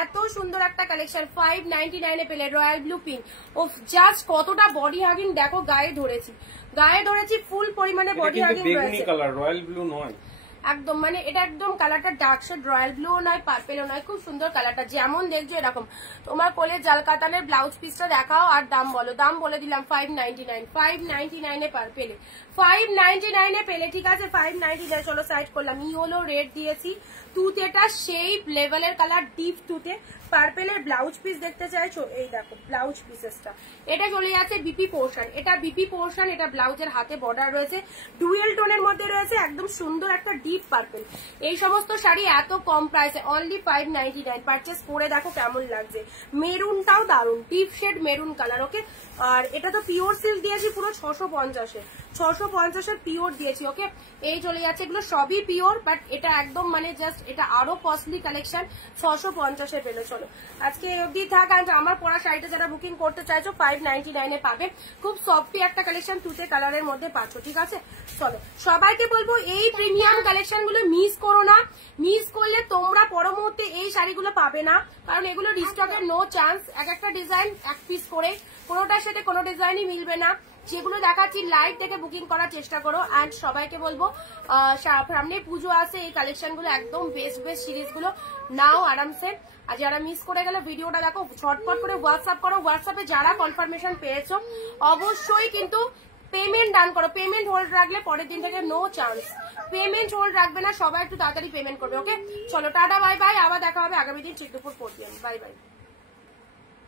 এত সুন্দর একটা কালেকশন 599 পেলে রয়্যাল ব্লু পিঙ্ক ও জাস্ট কতটা বডি হাগিং দেখো গায়ে ধরেছি ফুল পরিমাণে বডি হাগিং রয়েছে রয়্যাল ব্লু নয় একদম মানে এটা একদম কালারটা ডার্ক শেড রয়্যাল ব্লু নয় পার্পেলও নয় খুব সুন্দর কালারটা যেমন দেখছো এরকম তোমার কোলে জাল কাতানের ব্লাউজ পিসটা দেখাও আর দাম বলে দিলাম 599 পার্পেলে 599 পেলে ঠিক আছে 599 চলো সাইড করলাম ইয়েলো রেড দিয়েছি তুতেটা সেই লেভেলের কালার ডিপ তুতে পার্পেলের ব্লাউজ পিস দেখতে চাইছো এই দেখো ব্লাউজ পিসেসটা এটা চলে যাচ্ছে বিপি পোর্শন এটা ব্লাউজের হাতে বর্ডার রয়েছে ডুয়েল টোনের মধ্যে রয়েছে একদম সুন্দর একটা ডিপ পার্পেল এই সমস্ত শাড়ি এত কম প্রাইসে অনলি 599 পারচেস করে দেখো কেমন লাগছে মেরুনটাও দারুন deep shade maroon colour okay আর এটা তো পিওর সিল্ক দিয়েছি পুরো 650 পিওর দিয়েছি ওকে এই চলে যাচ্ছে এগুলো সবই পিওর বাট এটা একদম মানে জাস্ট এটা আরো কস্টলি কালেকশন 650 পেলো চলো আজকে অবধি থাক আমার পরা শাড়িটা যারা বুকিং করতে চাইছো 599 পাবে খুব সফটি একটা কালেকশন তুতে কালারের মধ্যে পাচ্ছ ঠিক আছে চলো সবাইকে বলবো এই প্রিমিয়াম কালেকশন গুলো মিস করো না মিস করলে তোমরা পর মুহূর্তে এই শাড়িগুলো পাবে না কারণ এগুলো রিস্টকের নো চান্স এক একটা ডিজাইন এক পিস করে কোনোটার সাথে কোনো ডিজাইনই মিলবে না যেগুলো দেখাচ্ছি লাইভ থেকে বুকিং করার চেষ্টা করো। অ্যান্ড সবাইকে বলবো সামনে পুজো আছে, এই কালেকশন গুলো একদম বেস্ট সিরিজ গুলো নাও আরামসে। আর যারা মিস করে গেলে ভিডিওটা দেখো, ঝটপট করে হোয়াটসঅ্যাপ করো। হোয়াটসঅ্যাপে যারা কনফার্মেশন পেয়েছো অবশ্যই কিন্তু পেমেন্ট ডান করো। পেমেন্ট হোল্ড রাখলে পরের দিন থেকে নো চান্স। পেমেন্ট হোল্ড রাখবে না, সবাই একটু তাড়াতাড়ি পেমেন্ট করবে। ওকে, চলো টাটা, বাই বাই। আবার দেখা হবে আগামী দিন ঠিক দুপুর 4 PM। Bye bye.